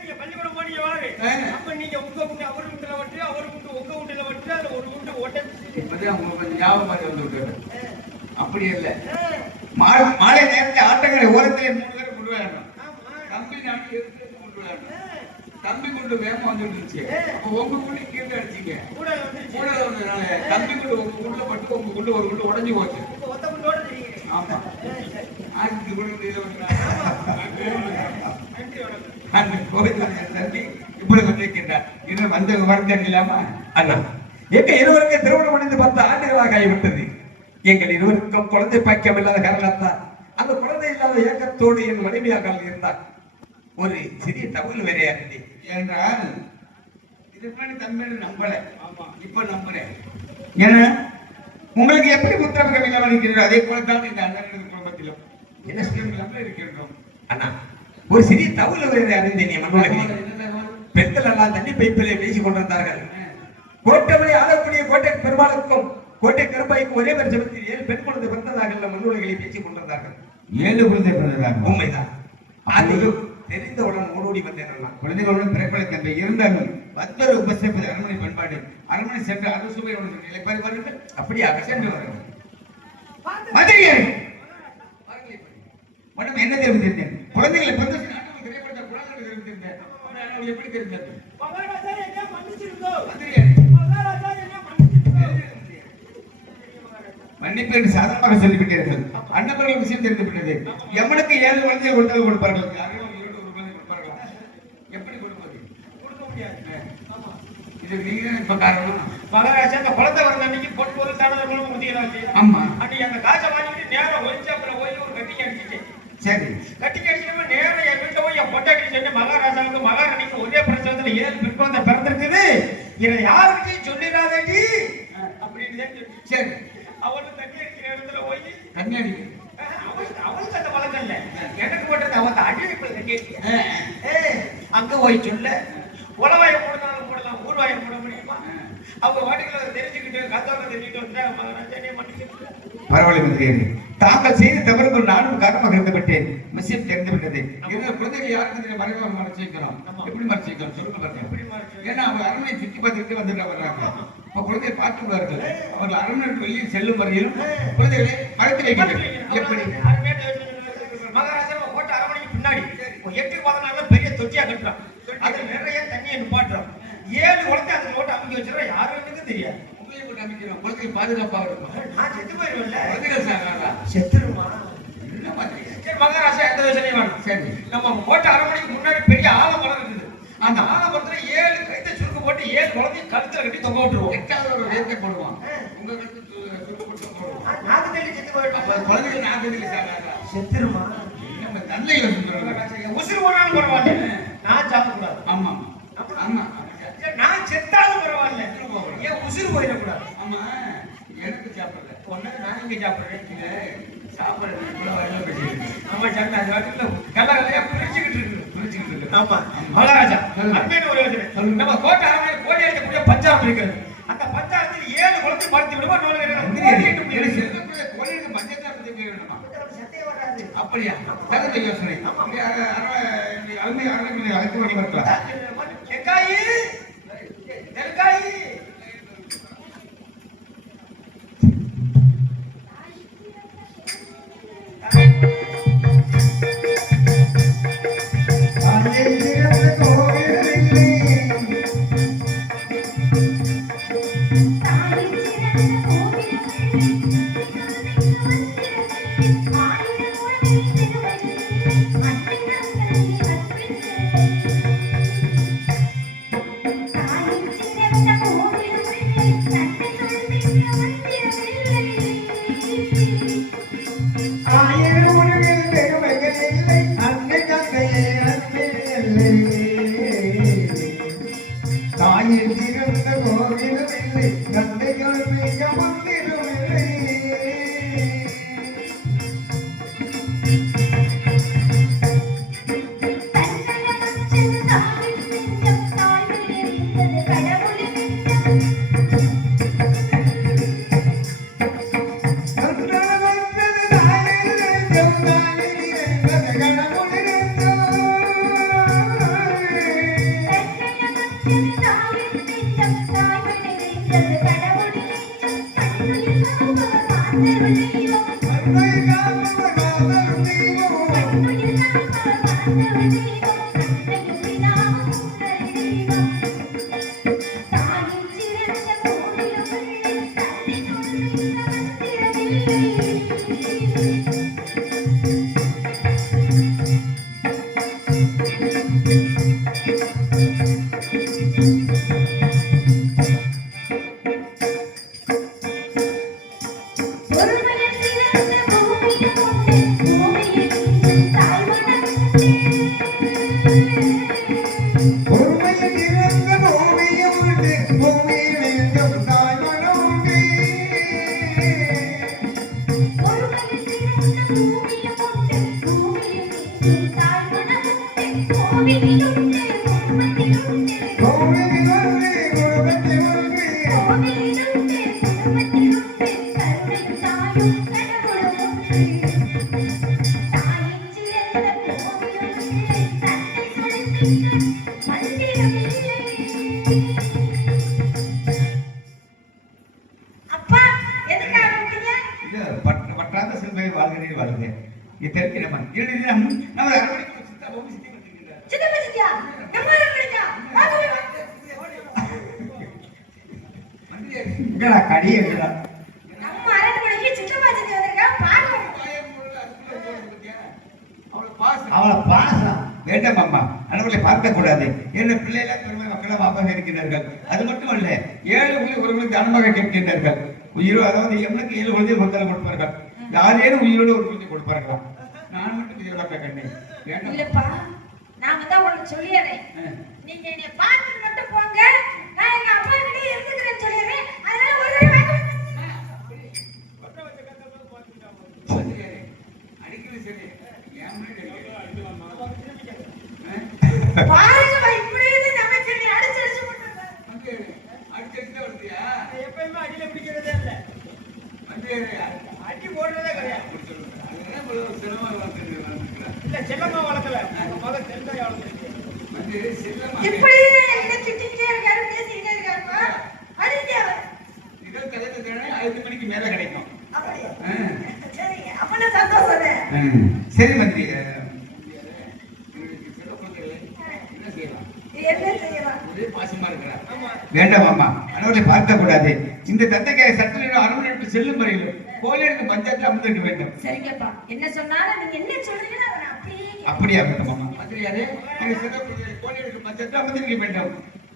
நீங்க பள்ளிக்கூடம் போனீங்க வாரு. அப்ப நீங்க உங்க வீட்டு அவர் வீட்டுல வட்டு, அவர் வீட்டு உங்க வீட்டுல வட்டு, அது ஒரு வீட்டு ஓட்டது உங்களுக்கு ஞாபகம் மாதிரி வந்து அப்படி இல்லை. மாலை நேரத்தில் ஆட்டங்களை ஓரத்திலே 3 பேர் கொண்டு வரணும். தம்பி நாடு எடுத்து கொண்டு வரணும். தம்பி கொண்டு வேகமா வந்துருந்துச்சு. அப்ப உங்க குள்ளி கீழே அடிச்சீங்க. கூட வந்ததுனால தம்பி குண்டு உங்க குள்ள பட்டு உங்க குள்ள ஒரு குள்ள உடைஞ்சு போச்சு. ஆமா இது கூட முடியல நன்றி வணக்கம். அந்த கோவிலுடைய தம்பி இப்படி வந்திருக்கின்றார். இன்னும் வந்த விவரம் இல்லாம அண்ணா, எங்க இருவருக்கு திருமணம் முடிந்து 10 ஆண்டுகளாக ஆகிவிட்டது. எங்கள் இருவருக்கும் குழந்தை பாக்கியம் இல்லாத காரணத்தால் அந்த குழந்தை இல்லாத ஏக்கத்தோடு என் மனைவியாக இருந்தார். ஒரு சிறிய தகவல் வேறையா இருந்தேன் என்றால் இதுக்கு முன்னாடி தம்பி நம்பல. ஆமா, இப்ப நம்புறேன். ஏன்னா உங்களுக்கு எப்படி புத்தகம் இல்லாமல் இருக்கிறீர்கள் அதே போல தான் இந்த அண்ணன் குடும்பத்திலும் என்ன இல்லாமல் இருக்கின்றோம். அண்ணா, ஒரு சிறிய தகவல் வேறை அறிந்தேன். என் மண்ணுலகில் பெண்கள் எல்லாம் தண்ணி பைப்பிலே பேசிக் கொண்டிருந்தார்கள். கோட்டமலை ஆளக்கூடிய கோட்டை பெருமாளுக்கும் கோட்டை கருப்பாய்க்கும் ஒரே வருஷத்தில் 7 பெண் குழந்தை பிறந்ததாக மண்ணுலகிலே பேசிக் கொண்டிருந்தார்கள். 7 குழந்தை பிறந்ததாக உண்மைதான். அது தெரிந்தவுடன் ஓடோடி வந்தேன். குழந்தைகளுடன் பிறப்பலை தம்பி இருந்தாலும் பக்தர் உபசரிப்பது அரண்மனை பண்பாடு. அரண்மனை சென்று அரசுவை நிலைப்பார்கள். அப்படியாக சென்று வருங்கள். மேடம் என்ன தெரிவித்திருந்தேன்? குழந்தைகளை பிறந்த திரைப்படத்தை குழந்தைகள் தெரிவித்திருந்தேன். எப்படி தெரிந்தது? மன்னிப்பு என்று சாதாரணமாக சொல்லிவிட்டீர்கள். அண்ணவர்கள் விஷயம் தெரிந்து விட்டது. எவனுக்கு 7 குழந்தைகள் கொடுத்தாலும் கொடுப்பார்கள். எப்படி கொடுப்பது? கொடுக்க முடியாது. இதுக்கு நீங்க இப்ப காரணம் மகாராஜா அந்த குழந்தை வந்த அன்னைக்கு பொன் பொருள் தானதர்களும் முதியலாம் இல்லையா? ஆமா. அன்னைக்கு அந்த காசை வாங்கிட்டு நேரம் ஒழிச்சாப்புல போய் ஒரு கட்டிக்கு அடிச்சிட்டேன். சரி, கட்டிக்கு அடிச்சிட்டு நேரம் என் வீட்டுல போய் என் பொட்டாட்டி சென்று மகாராஜாவுக்கு மகாராணிக்கு ஒரே பிரசவத்துல 7 பெண் குழந்தை பிறந்திருக்குது, இதை யாருக்கிட்டையும் சொல்லிடாதடி அப்படின்னு. சரி, அவளுக்கு தண்ணி அடிக்கிற இடத்துல போய் தண்ணி அடிக்க அவளுக்கு அந்த பழக்கம் இல்ல, எனக்கு போட்டது அவன் அடிப்படை தண்ணி அங்க போய் சொல்ல உளவாயம் போடலாம் போடலாம், ஊர்வாயம் போட முடியுமா? அவங்க வாட்டிகளை தெரிஞ்சுக்கிட்டு கத்தவங்க தெரிஞ்சுக்கிட்டு வந்தா மகாராஜா மன்னிச்சு. பரவாயில்லை மந்திரியாரே, தாங்கள் செய்த தவறுக்கு நானும் காரணமாக இருந்துவிட்டேன். விஷயம் தெரிந்து விட்டது. இந்த குழந்தைகள் யாருக்கு மறைவாக மறைச்சு வைக்கிறோம்? எப்படி மறைச்சு வைக்கிறோம் சொல்லுங்க பாருங்க. ஏன்னா அவங்க அரண்மனை சுற்றி பார்த்துட்டு வந்துட்டு வர்றாங்க. அப்ப குழந்தையை பார்த்துவார்கள். அவர்கள் அரண்மனை வெளியே செல்லும் வரையிலும் குழந்தைகளை மறைத்து வைக்கிறது. எப்படி? மகாராஜா ஓட்ட அரண்மனைக்கு பின்னாடி 8-14 பெரிய தொட்டியா கட்டுறான். அதுல நிறைய தண்ணியை நிப்பாட்டுறோம். 7 குழந்தை அந்த ஓட்ட அமைக்க வச்சிடறோம். யாருன்னு தெரியாது. குழந்தைகள் பாதுகாப்பாக இருக்கும். நான் செத்து போயிருவேன்ல. குழந்தைகள் சாகாதா? செத்துருமா? என்ன மாதிரி? சரி மகாராஜா எந்த யோசனையும் வேணும். சரி, நம்ம கோட்டை அரண்மனைக்கு முன்னாடி பெரிய ஆலமரம் இருக்குது. அந்த ஆலமரத்துல 7 கைத்தை சுருக்கு போட்டு 7 குழந்தையும் கழுத்துல கட்டி தொங்க விட்டுருவோம். 8வது ஒரு வேத்தை போடுவான். உங்க கழுத்து சுருக்கு போட்டு போடுவோம். நாக்கு தள்ளி செத்து போயிட்டோம். குழந்தைகள் நாகதில் சாகாதா? செத்துருமா? நம்ம நல்ல யோசனை. உசுறு போனாலும் பரவாயில்ல, நான் சாப்பிடக்கூடாது. ஆமா ஆமா, நான் செத்தாலும் பரவாயில்ல, ஏன் உசுறு போயிடக்கூடாது? ஆமா, எனக்கு சாப்பிடல ஒன்னு நான் இங்க சாப்பிடுறேன். சாப்பிடுறது ஆமா சாப்பிட அது வாட்டில கல்ல கல்லையா பிரிச்சுக்கிட்டு இருக்கு. ஆமா மகாராஜா, அன்மையான ஒரு யோசனை. நம்ம கோட்டை அரண்மனை கோடி அடிக்கக்கூடிய பஞ்சாப் இருக்கிறது. அந்த பஞ்சாயத்தில் 7 குழந்தை மறுத்து விடுமா? கோழிக்கு மஞ்சள் வேணுமா? அப்படியா? தகுந்த யோசனை. அருமை அரண்மனை அழைத்து வழி வரலாம். எக்காயி எக்காயி வாழ்கிறேன் வாழ்கிறேன் இத்தனைக்கு நம்ம இறுதி நம்ம அரவணைக்கு சித்தா போகும் சித்தி வந்திருக்கிறார் சித்தப்பா சித்தியா நம்ம அரவணைக்கா இங்கடா கடியே இல்லடா நம்ம அரவணைக்கு சித்தப்பா சித்தி வந்திருக்கா பாக்கணும் அவளை பாசம் வேண்டாம் அம்மா அவர்களை பார்க்க கூடாது என்ன பிள்ளைகள பெருமை மக்கள பாப்பாக இருக்கிறார்கள் அது மட்டும் அல்ல 7 ஒருவர்களுக்கு தானமாக கேட்கின்றார்கள் உயிரோ அதாவது எவனுக்கு 7 குழந்தை கொடுத்தாலும் கொடுப்பார்கள் யாரேனும் உயிரோடு ஒரு குழந்தை கொடுப்பார்களா நான் மட்டும் இதோட கண்ணே வேண்டாம் இல்லப்பா நாம தான் உங்களுக்கு சொல்லிடுறேன் நீங்க என்னை பார்த்து மட்டும் போங்க நான் எங்க அப்பா கிட்ட இருந்துக்கிறேன்னு சொல்லிடுறேன் அதனால ஒரு தடவை வாங்க அடிக்கடி சரி பாருங்க இப்படியே நமக்கு நீ அடிச்சு போட்டுருக்க அடிச்சு வருதியா எப்பயுமே அடியில பிடிக்கிறதே இல்ல அடி போடுறதே கிடையாது இல்ல செல்லமா வளர்க்கல உங்க மகன் செல்லமா வளர்க்கல இப்படியே என்ன திட்டிக்கிட்டே இருக்காரு பேசிக்கிட்டே இருக்காருப்பா அடிங்க நிகழ் தலைவர் 5 மணிக்கு மேல கிடைக்கும் அப்படியே சரிங்க அப்பனா சந்தோஷம் சரி மந்திரி என்ன செய்யலாம் பாசமா இருக்கிறார் வேண்டாம் அம்மா அவர்களை பார்க்க கூடாது இந்த தந்தைக்காக சட்டத்தில் அரவணைப்பு செல்லும் வரையிலும் கோயிலுக்கு பஞ்சாயத்து அமர்ந்திருக்க வேண்டும் சரிங்கப்பா என்ன சொன்னாலும் நீங்க என்ன சொல்றீங்களோ அதை நான் அப்படியே அப்படியே ஆகட்டும் அம்மா மந்திரியாரே நீங்க சிறப்பு கோயிலுக்கு பஞ்சாயத்து அமர்ந்திருக்க வேண்டும்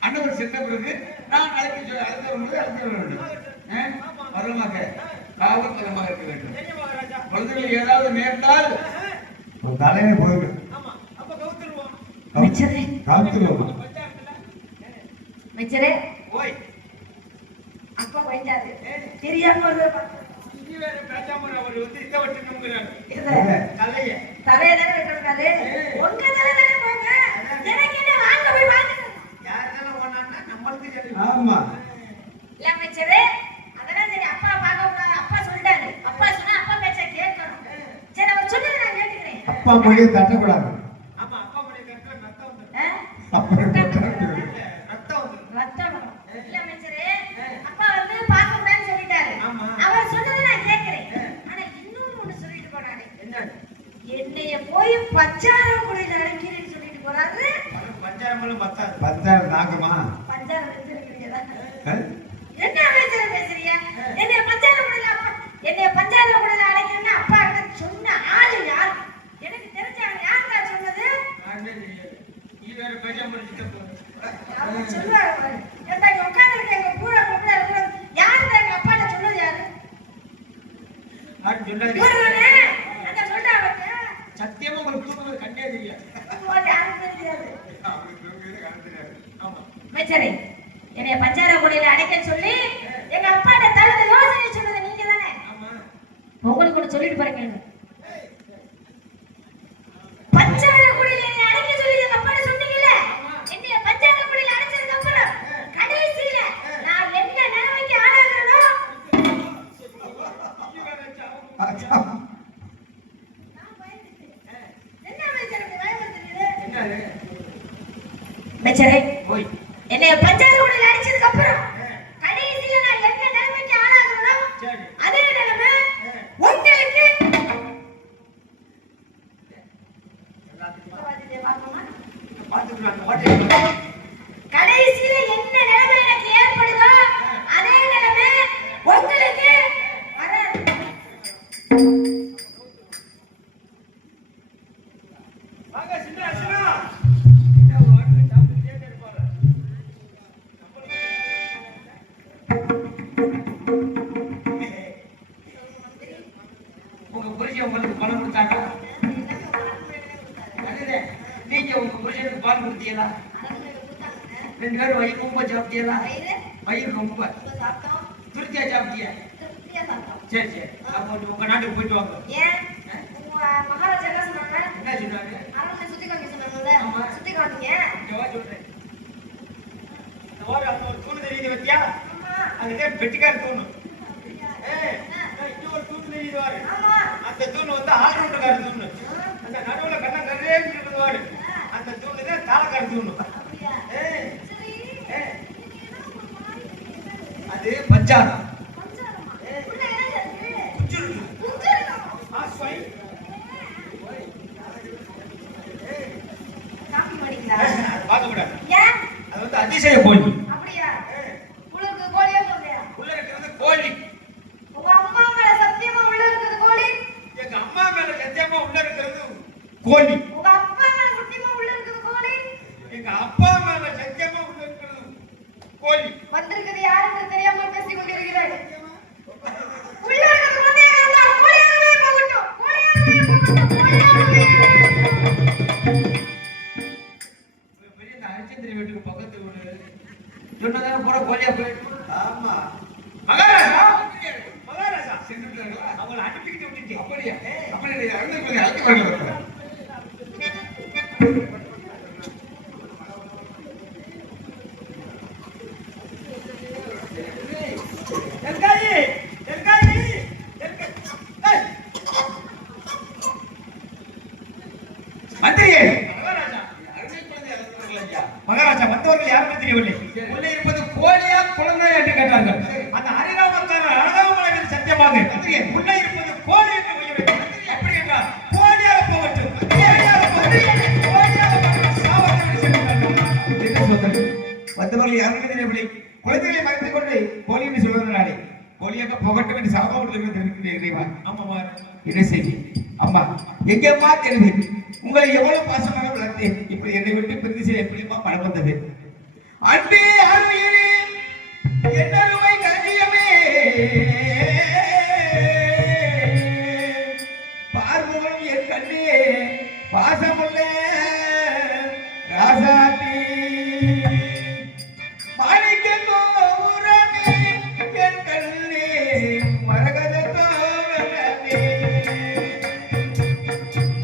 அண்ணவர் சென்ற பிறகு நான் அழைத்து வர வேண்டும் வரமாக காவல்தலமாக இருக்க வேண்டும் குழந்தைகள் ஏதாவது நேர்ந்தால் ஒரு தலையை போயிடும் ஆமா அப்ப கவுத்துருவோம் மிச்சரே காத்துருவோம் மிச்சரே ஓய் அப்பா போயிட்டாரு தெரியாம ஒரு நீ வேற பேசாம அவர் வந்து இத வட்டுனுங்கறாங்க இல்ல தலைய தலையில வெட்டறாரு உங்க தலையில தானே போங்க எனக்கு என்ன வாங்க போய் வாங்க யாரால போனான்னா நம்மளுக்கு சரி ஆமா இல்ல மிச்சரே அதெல்லாம் சரி அப்பா பார்க்க கூடாது அப்பா சொல்லிட்டாரு அப்பா சொன்னா அப்பா பேச்ச கேட்கணும் சரி அவர் சொன்னதை நான் கேட்டுக்கிறேன் அப்பா மொழியை தட்டக்கூடாது ஆமா அப்பா மணி கரெக்டா நத்தம் வந்து நத்தம் வந்து ரத்தம் இல்ல மிச்சரே அப்பா வந்து பார்க்க கூடாதுன்னு சொல்லிட்டாரு ஆமா. அவர் சொன்னதை நான் கேட்கிறேன் ஆனா இன்னொன்னு ஒண்ணு சொல்லிட்டு போறாரு என்ன என்னைய போய் பச்சாரம் குடியில அழைக்கிறேன்னு சொல்லிட்டு போறாரு பஞ்சாரமலும் பத்தாது பத்தாயிரம் தாக்குமா பஞ்சாரம் வச்சிருக்கீங்க என்ன அமைச்சர் பேசுறீங்க என்னைய பஞ்சாரம் குடியில என்னைய பஞ்சாரம் குடியில அழைக்கிறேன்னு அப்பா கிட்ட சொன்ன ஆளு யார் எனக்கு தெரிஞ்சவங்க யாருக்கா சொன்னது நானே தெரியாது நீ வேற பேசாம இருந்துட்டு அவர் சொல்லுவாரு பாரு. ஏன்டா இங்க உட்கார்ந்திருக்க எங்க கூட கூட யாருடா எங்க அப்பாட்ட சொன்னது யாரு நான் சொல்லாதீங்க இவருதானே? அந்த சொல்றாங்க சத்தியமா உங்களுக்கு தூக்குறது கண்டே தெரியாது யாருக்கு தெரியாது ஆமா அமைச்சரே என்னைய பஞ்சாரக்குடியில அடைக்க சொல்லி எங்க அப்பாட்ட தகுந்த யோசனை சொன்னது நீங்க தானே ஆமா உங்களுக்கு கூட சொல்லிட்டு பாருங்க பஞ்சாரக்குடியில என்னை அடைக்க சொல்லி எங்க அப்பாட்ட சொன்னீங்கல்ல என்னைய பஞ்சாரக்குடியில அடைச்சதுக்கு அப்புறம் கடைசியில நான் என்ன நிலைமைக்கு ஆளாகிறனோ நான் பயந்துட்டேன். என்ன அமைச்சருக்கு பயமுறுத்துறீங்க? என்னது அமைச்சரே ஓய் என்னைய பஞ்சாரக்குடியில அடைச்சதுக்கு அப்புறம் கடைசியில நான் என்ன நிலைமைக்கு ஆளாகிறனோ சரி அதே நிலைமை உங்களுக்கு பாத்துக்கலாம் கடைசியில என்ன நிலைமை எனக்கு ஏற்படுதோ அதே நிலைமை உங்களுக்கு வராது. வாங்க சின்ன அர்ச்சனா என்ன வாட்டு சாப்பிட்டு இருப்பாரு உங்க புருஷன் உங்களுக்கு பணம் கொடுத்தாங்க அதுதே நீங்க உங்க புருஷனுக்கு பால் கொடுத்தீங்களா 2 பேரும் வயிறு ரொம்ப சாப்பிட்டீங்களா வயிறு ரொம்ப திருப்தியா சாப்பிட்டியா சரி சரி அப்போ உங்க நாட்டுக்கு போயிட்டு வாங்க ஏன் உங்க மகாராஜா என்ன சொன்னாங்க என்ன சொன்னாங்க அரண்மனை சுத்தி காமிக்க சொன்னாங்கல்ல ஆமா. சுத்தி காமிங்க இங்க வா சொல்றேன் இந்த வாரம் அந்த ஒரு தூணு தெரியுது பத்தியா ஆமா அதுதான் பெட்டிக்கார தூணு இங்க ஒரு தூணு தெரியுது வாரு ஆமா அந்த தூணு வந்து ஆல்ரவுண்டுக்கார தூணு அந்த நடுவுல கண்ண கரேன்னு இருக்குது வாரு அந்த தூணு தான் தாளக்கார தூணு அப்படியா ஏய், சரி ஏய், நீங்க என்ன ஒரு மாதிரி அது பஞ்சாரம் பஞ்சாரமா உள்ள என்ன இருக்கு குஞ்சிருக்கு. குஞ்சிருக்கா ஆ, அதிசய கோழி. அப்படியா? உள்ள கோழியா சொல்றியா? உள்ள இருக்கிறது கோழி. உங்க அம்மா மேல சத்தியமா உள்ள இருக்குது கோழி? எங்க அம்மா மேல சத்தியமா உள்ள இருக்கிறது கோழி. உங்க அப்பா மேல சத்தியமா உள்ள இருக்குது கோழி? எங்க அப்பா மேல சத்தியமா உள்ள இருக்கிறது கோழி. வந்திருக்கிறது யாருக்கு தெரியாம பேசிக் கொண்டிருக்கிறாய். உள்ள இருக்கிறது கோழியா இருந்தா கோழியாகவே போகட்டும். கோழியாகவே போகட்டும். கோழியாகவே. பெரிய இந்த ஹரிச்சந்திர வீட்டுக்கு பக்கத்து வீடு சொன்னதான போற கோழியா போயிட்டு. ஆமா. மகாராஜா சென்றுட்டாங்களா? அவங்களை அனுப்பிக்கிட்டு விட்டுட்டேன். அப்படியா? அப்படி அருந்ததி அழைக்க வரல. மந்திரியே, மகாராஜா வந்தவர்கள் யாருமே தெரியவில்லை. உள்ளே இருப்பது கோழியா குழந்தையா என்று கேட்டார்கள். அந்த ஹரிராமக்காரர் அழகாமலை சத்தியமாக உள்ளே இருப்பது கோழி என்று கூறிவிட்டார். அப்படி என்றால் கோழியாக போகட்டும். வந்தவர்கள் யாருமே தெரியவில்லை. குழந்தைகளை மறைத்துக் கொண்டு கோழி என்று சொல்வதனாலே கோழியாக போகட்டும் என்று சாபம். ஆமாமா, என்ன செய்தி? அம்மா எங்கேம்மா தெரியுது? உங்களை எவ்வளவு பாசமாக வளர்த்தேன். இப்ப என்னை விட்டு பிரிந்து எப்படிமா பணம் வந்தது? அன்பே அருமையே, என்னருமை கண்ணியமே, பார்வகம் என் கண்ணே, பாசமுள்ள ராசாத்தி, மாணிக்க தோரணி என் கண்ணே, மரகத தோரணி,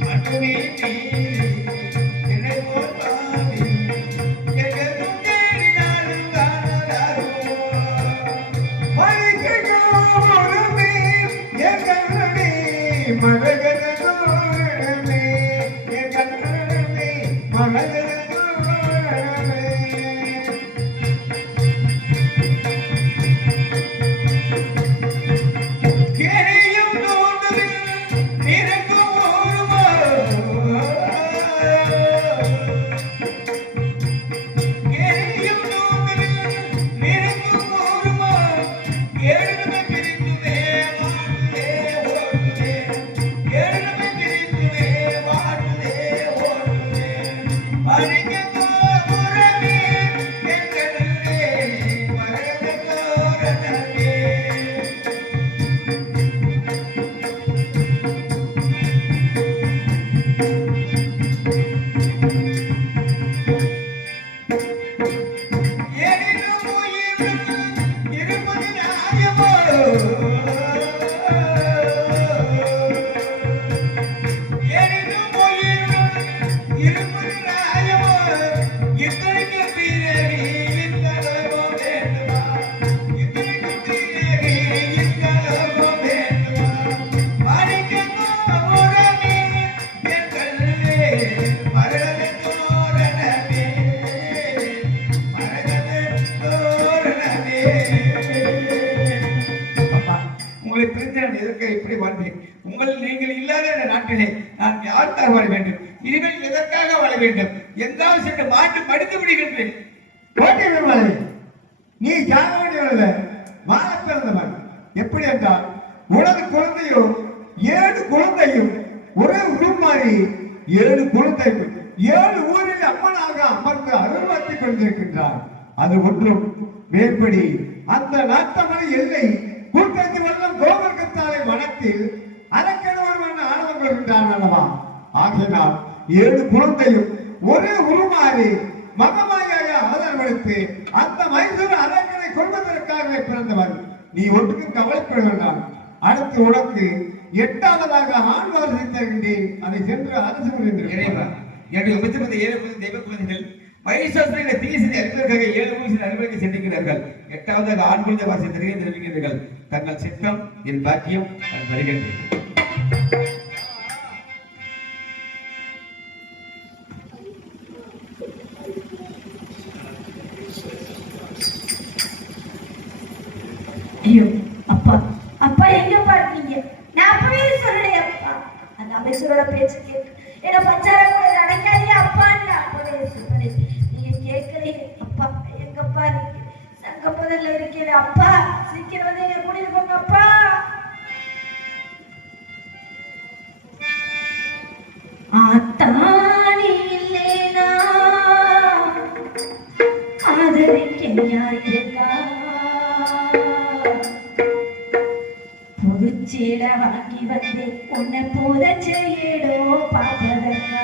மட்டுமே நீ என்னை போல் பாவி, எங்கும் தேடினாலும் காணாதோ. மாணிக்க தோரணி என் கண்ணே, மரகத தோரணி, என் கண்ணே, மரகத தோரணி. கேணியும் தோன்றுதில் நிறக்கும் ஓருமா, கேணியும் தோன்றுதில் நிறக்கும் ஓருமா, கேடுமை பிரித்துவே வாடுதே ஓடுதே, கேடுமை பிரித்துவே வாடுதே ஓடுதே, மணிக்க தோரணி என் கண்ணே, மரகத தோரணி. எனினும் உயிரும் இருப்பது நியாயமோ? எனினும் உயிரும் இருப்பது நியாயமோ? இத்தனைக்கு பிறவி இத்தலமோ வேண்டுமா? இத்தனைக்கு பிறவி இத்தலமோ வேண்டுமா? மாணிக்க தோரணி என் கண்ணே, மரகத தோரணமே, அப்பா, உங்களை பிரிந்து நான் எதற்கு இப்படி வாழ்ந்தேன்? நீங்கள் இல்லாத இந்த நாட்டிலே நான் யாருக்காக வாழ வேண்டும்? இனிமேல் எதற்காக வாழ வேண்டும்? எங்காவது சென்று மாட்டு மடித்து விடுகின்றேன். கோட்டை பெருமாளே, நீ ஜாக வேண்டியவரல்ல, வாழ பிறந்தவன். எப்படி என்றால் உனது குழந்தையும் 7 குழந்தையும் ஒரே உருமாறி 7 குழந்தைகள் 7 ஊரில் அம்மனாக அமர்ந்து அருள்வாக்கிக் கொண்டிருக்கின்றார். அது ஒன்றும் மேற்படி அந்த நாட்டமலை எல்லை கூட்டத்து வல்லம் கோவர்க்கத்தாலை வனத்தில் அரக்கணவன் ஆனவன் கொள்கின்றான் அல்லவா? ஆகினால் 7 குழந்தையும் ஒரே உருமாறி மகமாயாக அவதரவெடுத்து அந்த மைசூர் அரக்கனை கொள்வதற்காகவே பிறந்தவன். நீ ஒன்றுக்கும் கவலைப்பட வேண்டாம். அடுத்து உனக்கு 8ஆவதாக ஆண் வாரிசை தருகின்றேன். அதை சென்று அரசு இறைவா, என்னுடைய உபத்திரத்தை 7 தெய்வ குழந்தைகள் மகிஷாசுரனை தீசினை அறிவதற்காக 7 ஊசின் அறிவுரைக்கு சென்றிருக்கிறார்கள். 8ஆவதாக ஆண் குழந்தை வாசி தெரிவிக்கிறார்கள். தங்கள் சித்தம் என் பாக்கியம் நான் தருகின்றேன். ஐயோ அப்பா, அப்பா எங்க பாருங்க? நான் அப்பவே சொல்றேன் அப்பா, அந்த அமைச்சரோட பேச்சு கேட்டு என்ன பஞ்சார கூட நினைக்காதீங்க அப்பா. அப்பவே சொல்றேன், நீங்க கேட்கறீங்க அப்பா. தங்க முதல்ல இருக்கிற அப்பா சீக்கிரம் வந்து எங்க கூட்டிட்டு போங்க அப்பா. ஆத்தானி இல்லேனா ஆதரிக்க யார் இருக்கா? புதுச்சேல வாங்கி வந்து உன்னை போத செய்யடோ பாப்பதற்கா?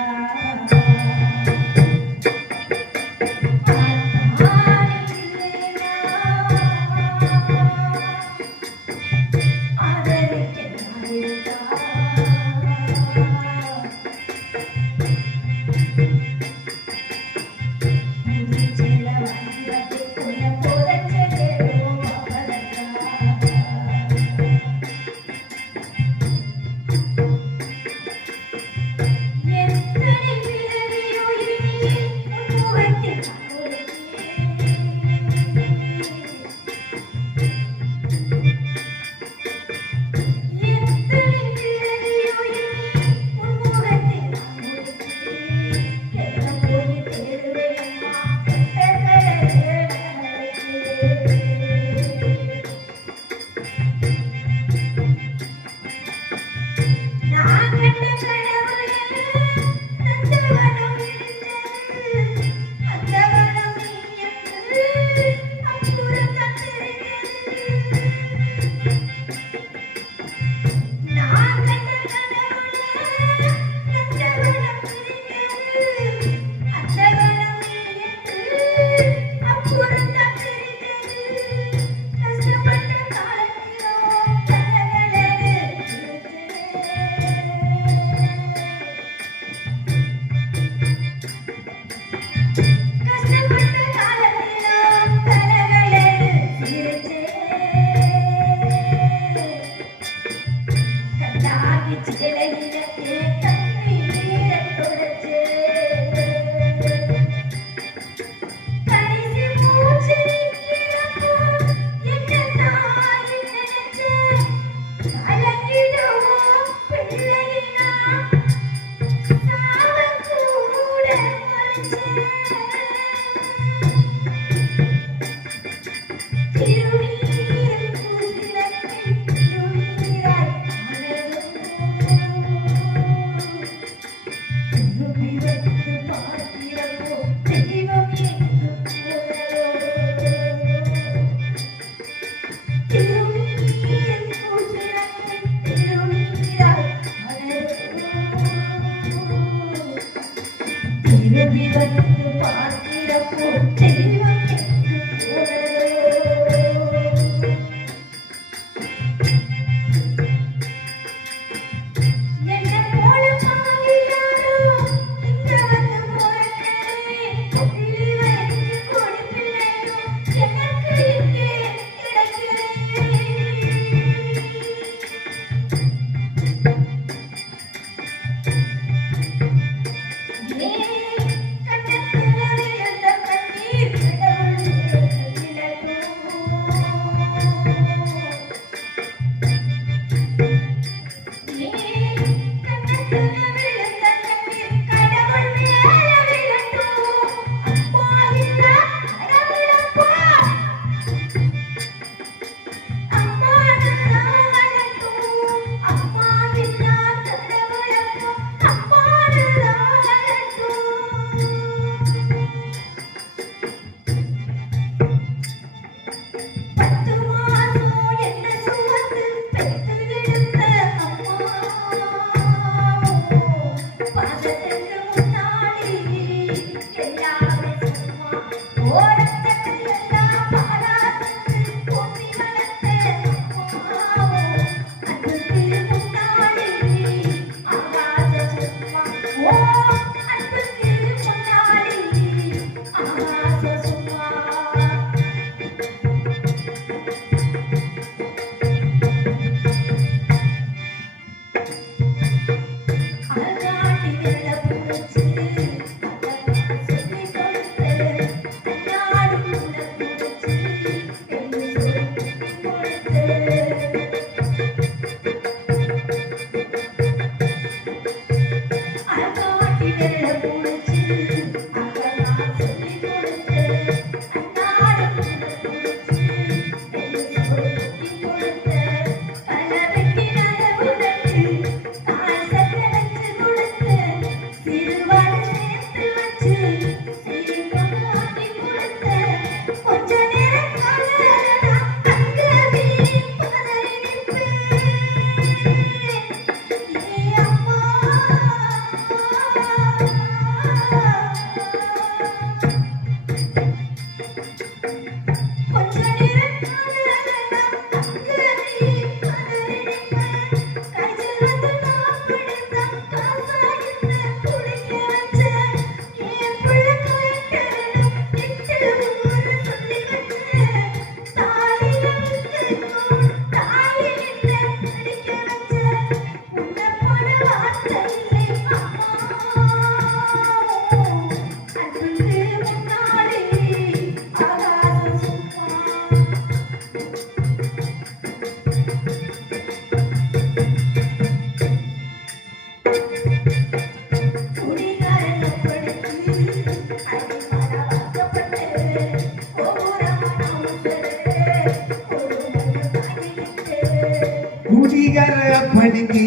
வணங்கி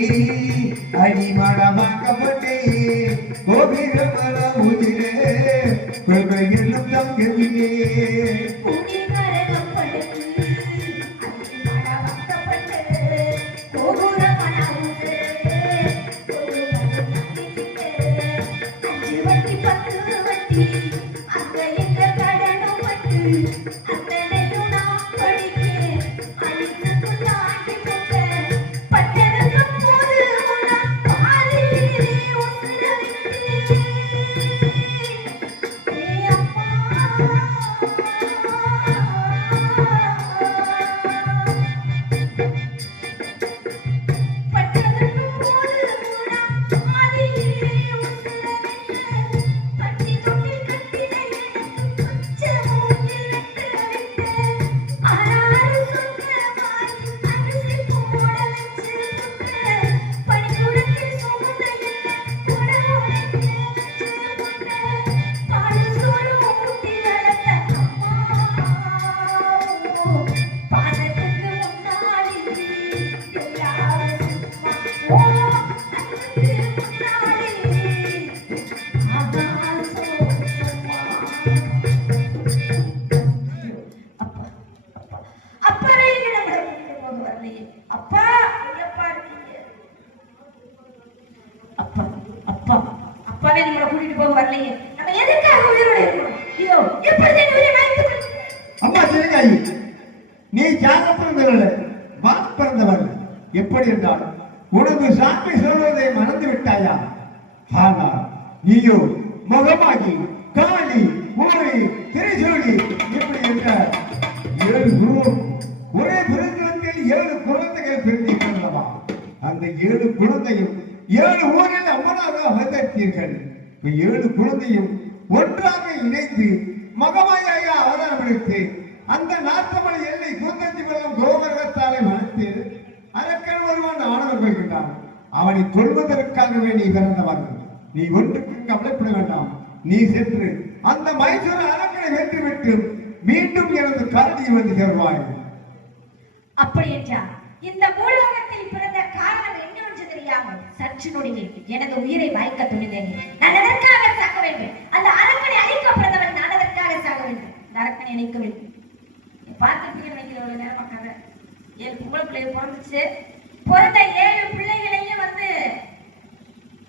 அடிமடமாக்கப்பட்டே கோபிரமல உதிரே கொள்கை என்னும் தங்கவிலே அப்பாவே நம்மளை கூட்டிட்டு போக வரலையே, நம்ம எதுக்காக உயிரோட இருக்கணும்? இதோ எப்படி உயிரை வாய்ப்பு. அம்மா சிவகாயி, நீ ஜாக பிறந்தவள், வாக்கு பிறந்தவள். எப்படி என்றால் உனது சாமி சொல்வதை மறந்து விட்டாயா? ஆனால் நீயோ முகமாகி காளி ஊழி திரிசூலி இப்படி என்ற 7 குரு ஒரே பிறந்தவர்கள் 7 குழந்தைகள் பிறந்தீர்களா? அந்த 7 குழந்தையும் 7 ஊரில் அம்மனாக அவதரித்தீர்கள். 7 குழந்தையும் ஒன்றாக இணைந்து மகமாயாக அவதாரம் எடுத்து அந்த நாட்டமலை எல்லை கூந்தஞ்சி வெள்ளம் கோபரகத்தாலே வளர்த்து அரக்கன் ஒருவன் ஆணவம் கொள்கின்றான். அவனை கொள்வதற்காகவே நீ பிறந்தவர்கள். நீ ஒன்றுக்கும் கவலைப்பட வேண்டாம். நீ சென்று அந்த மைசூர அரக்கனை வென்றுவிட்டு மீண்டும் எனது காலடியை வந்து சேர்வாய். அப்படி என்றால் இந்த பூலோகத்தில் பிறந்த காரணம் என்னவென்று தெரியாமல் சற்று நொடியில் எனது உயிரை வாய்க்க துணிந்தேன். நான் எதற்காக சாக வேண்டும்? அந்த அரக்கனை அழிக்க பிறந்தவன் நான் எதற்காக சாக வேண்டும்? இந்த அரக்கனை அழிக்க வேண்டும். பார்த்துட்டு நினைக்கிற ஒரு நேரம் கதை 7 பொம்பளை பிள்ளைகள் பிறந்துச்சு. பிறந்த 7 பிள்ளைகளையும் வந்து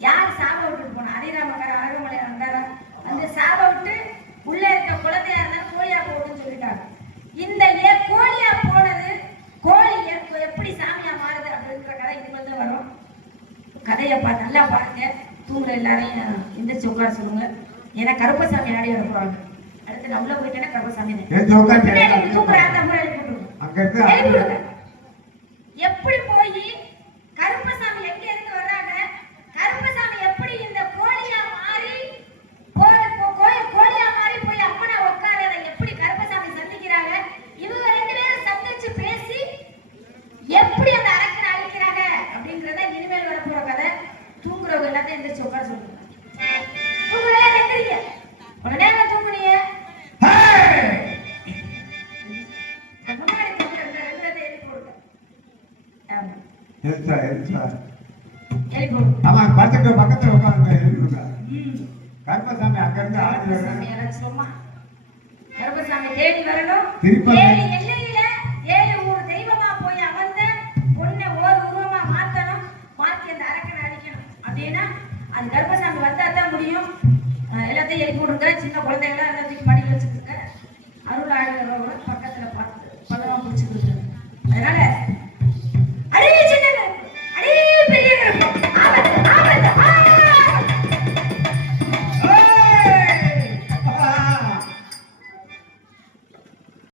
யார் சாப விட்டுட்டு போனா? அதிராமக்கார அழகுமலையா வந்தாரா? அந்த சாப விட்டு உள்ள இருக்க குழந்தையா இருந்தாலும் கோழியா போகுதுன்னு சொல்லிட்டாங்க. இந்த கோழியா போனது கோழி எப்படி சாமியா மாறுது அப்படின்ற கதை இனிமேல் தான் வரும். கதையை நல்லா பாருங்க. தூங்குற எல்லாரையும் எந்திரிச்சு உட்கார சொல்லுங்க. ஏன்னா கருப்பசாமி ஆடி வர போறாங்க. அடுத்து நான் உள்ள போயிட்டேன்னா கருப்பசாமி எப்படி போய் கருப்பசாமி எங்க இருந்து வர்றாங்க? கருப்பசாமி எப்படி இந்த கோழியா மாறி கோழியா மாறி போய் அம்மனை உட்காரத எப்படி கருப்பசாமி சந்திக்கிறாங்க? இவங்க 2 பேரும் சந்திச்சு பேசி எப்படி அந்த அரக்கனை அழிக்கிறாங்க அப்படிங்கறத இனிமேல் வர போற கதை. தூங்குறவங்க எல்லாத்தையும் எந்திரிச்சு உட்கார சொல்லுங்க. தூங்குறவங்க எந்திரிங்க. ஒரு நேரம் தூங்குனீங்க. பக்கத்துல உட்கார்ந்து கருப்பசாமி அங்க இருந்து கருப்பசாமி தேடி வரணும். 7 எல்லையில 7 ஊர் தெய்வமா போய் அமர்ந்த பொண்ணை ஓர் உருவமா மாத்தணும். மாத்தி அந்த அரக்கனை அடிக்கணும். அப்படின்னா அது கருப்பசாமி வந்தா தான் முடியும். எல்லாத்தையும் எழுப்பி விடுங்க. சின்ன குழந்தைகளை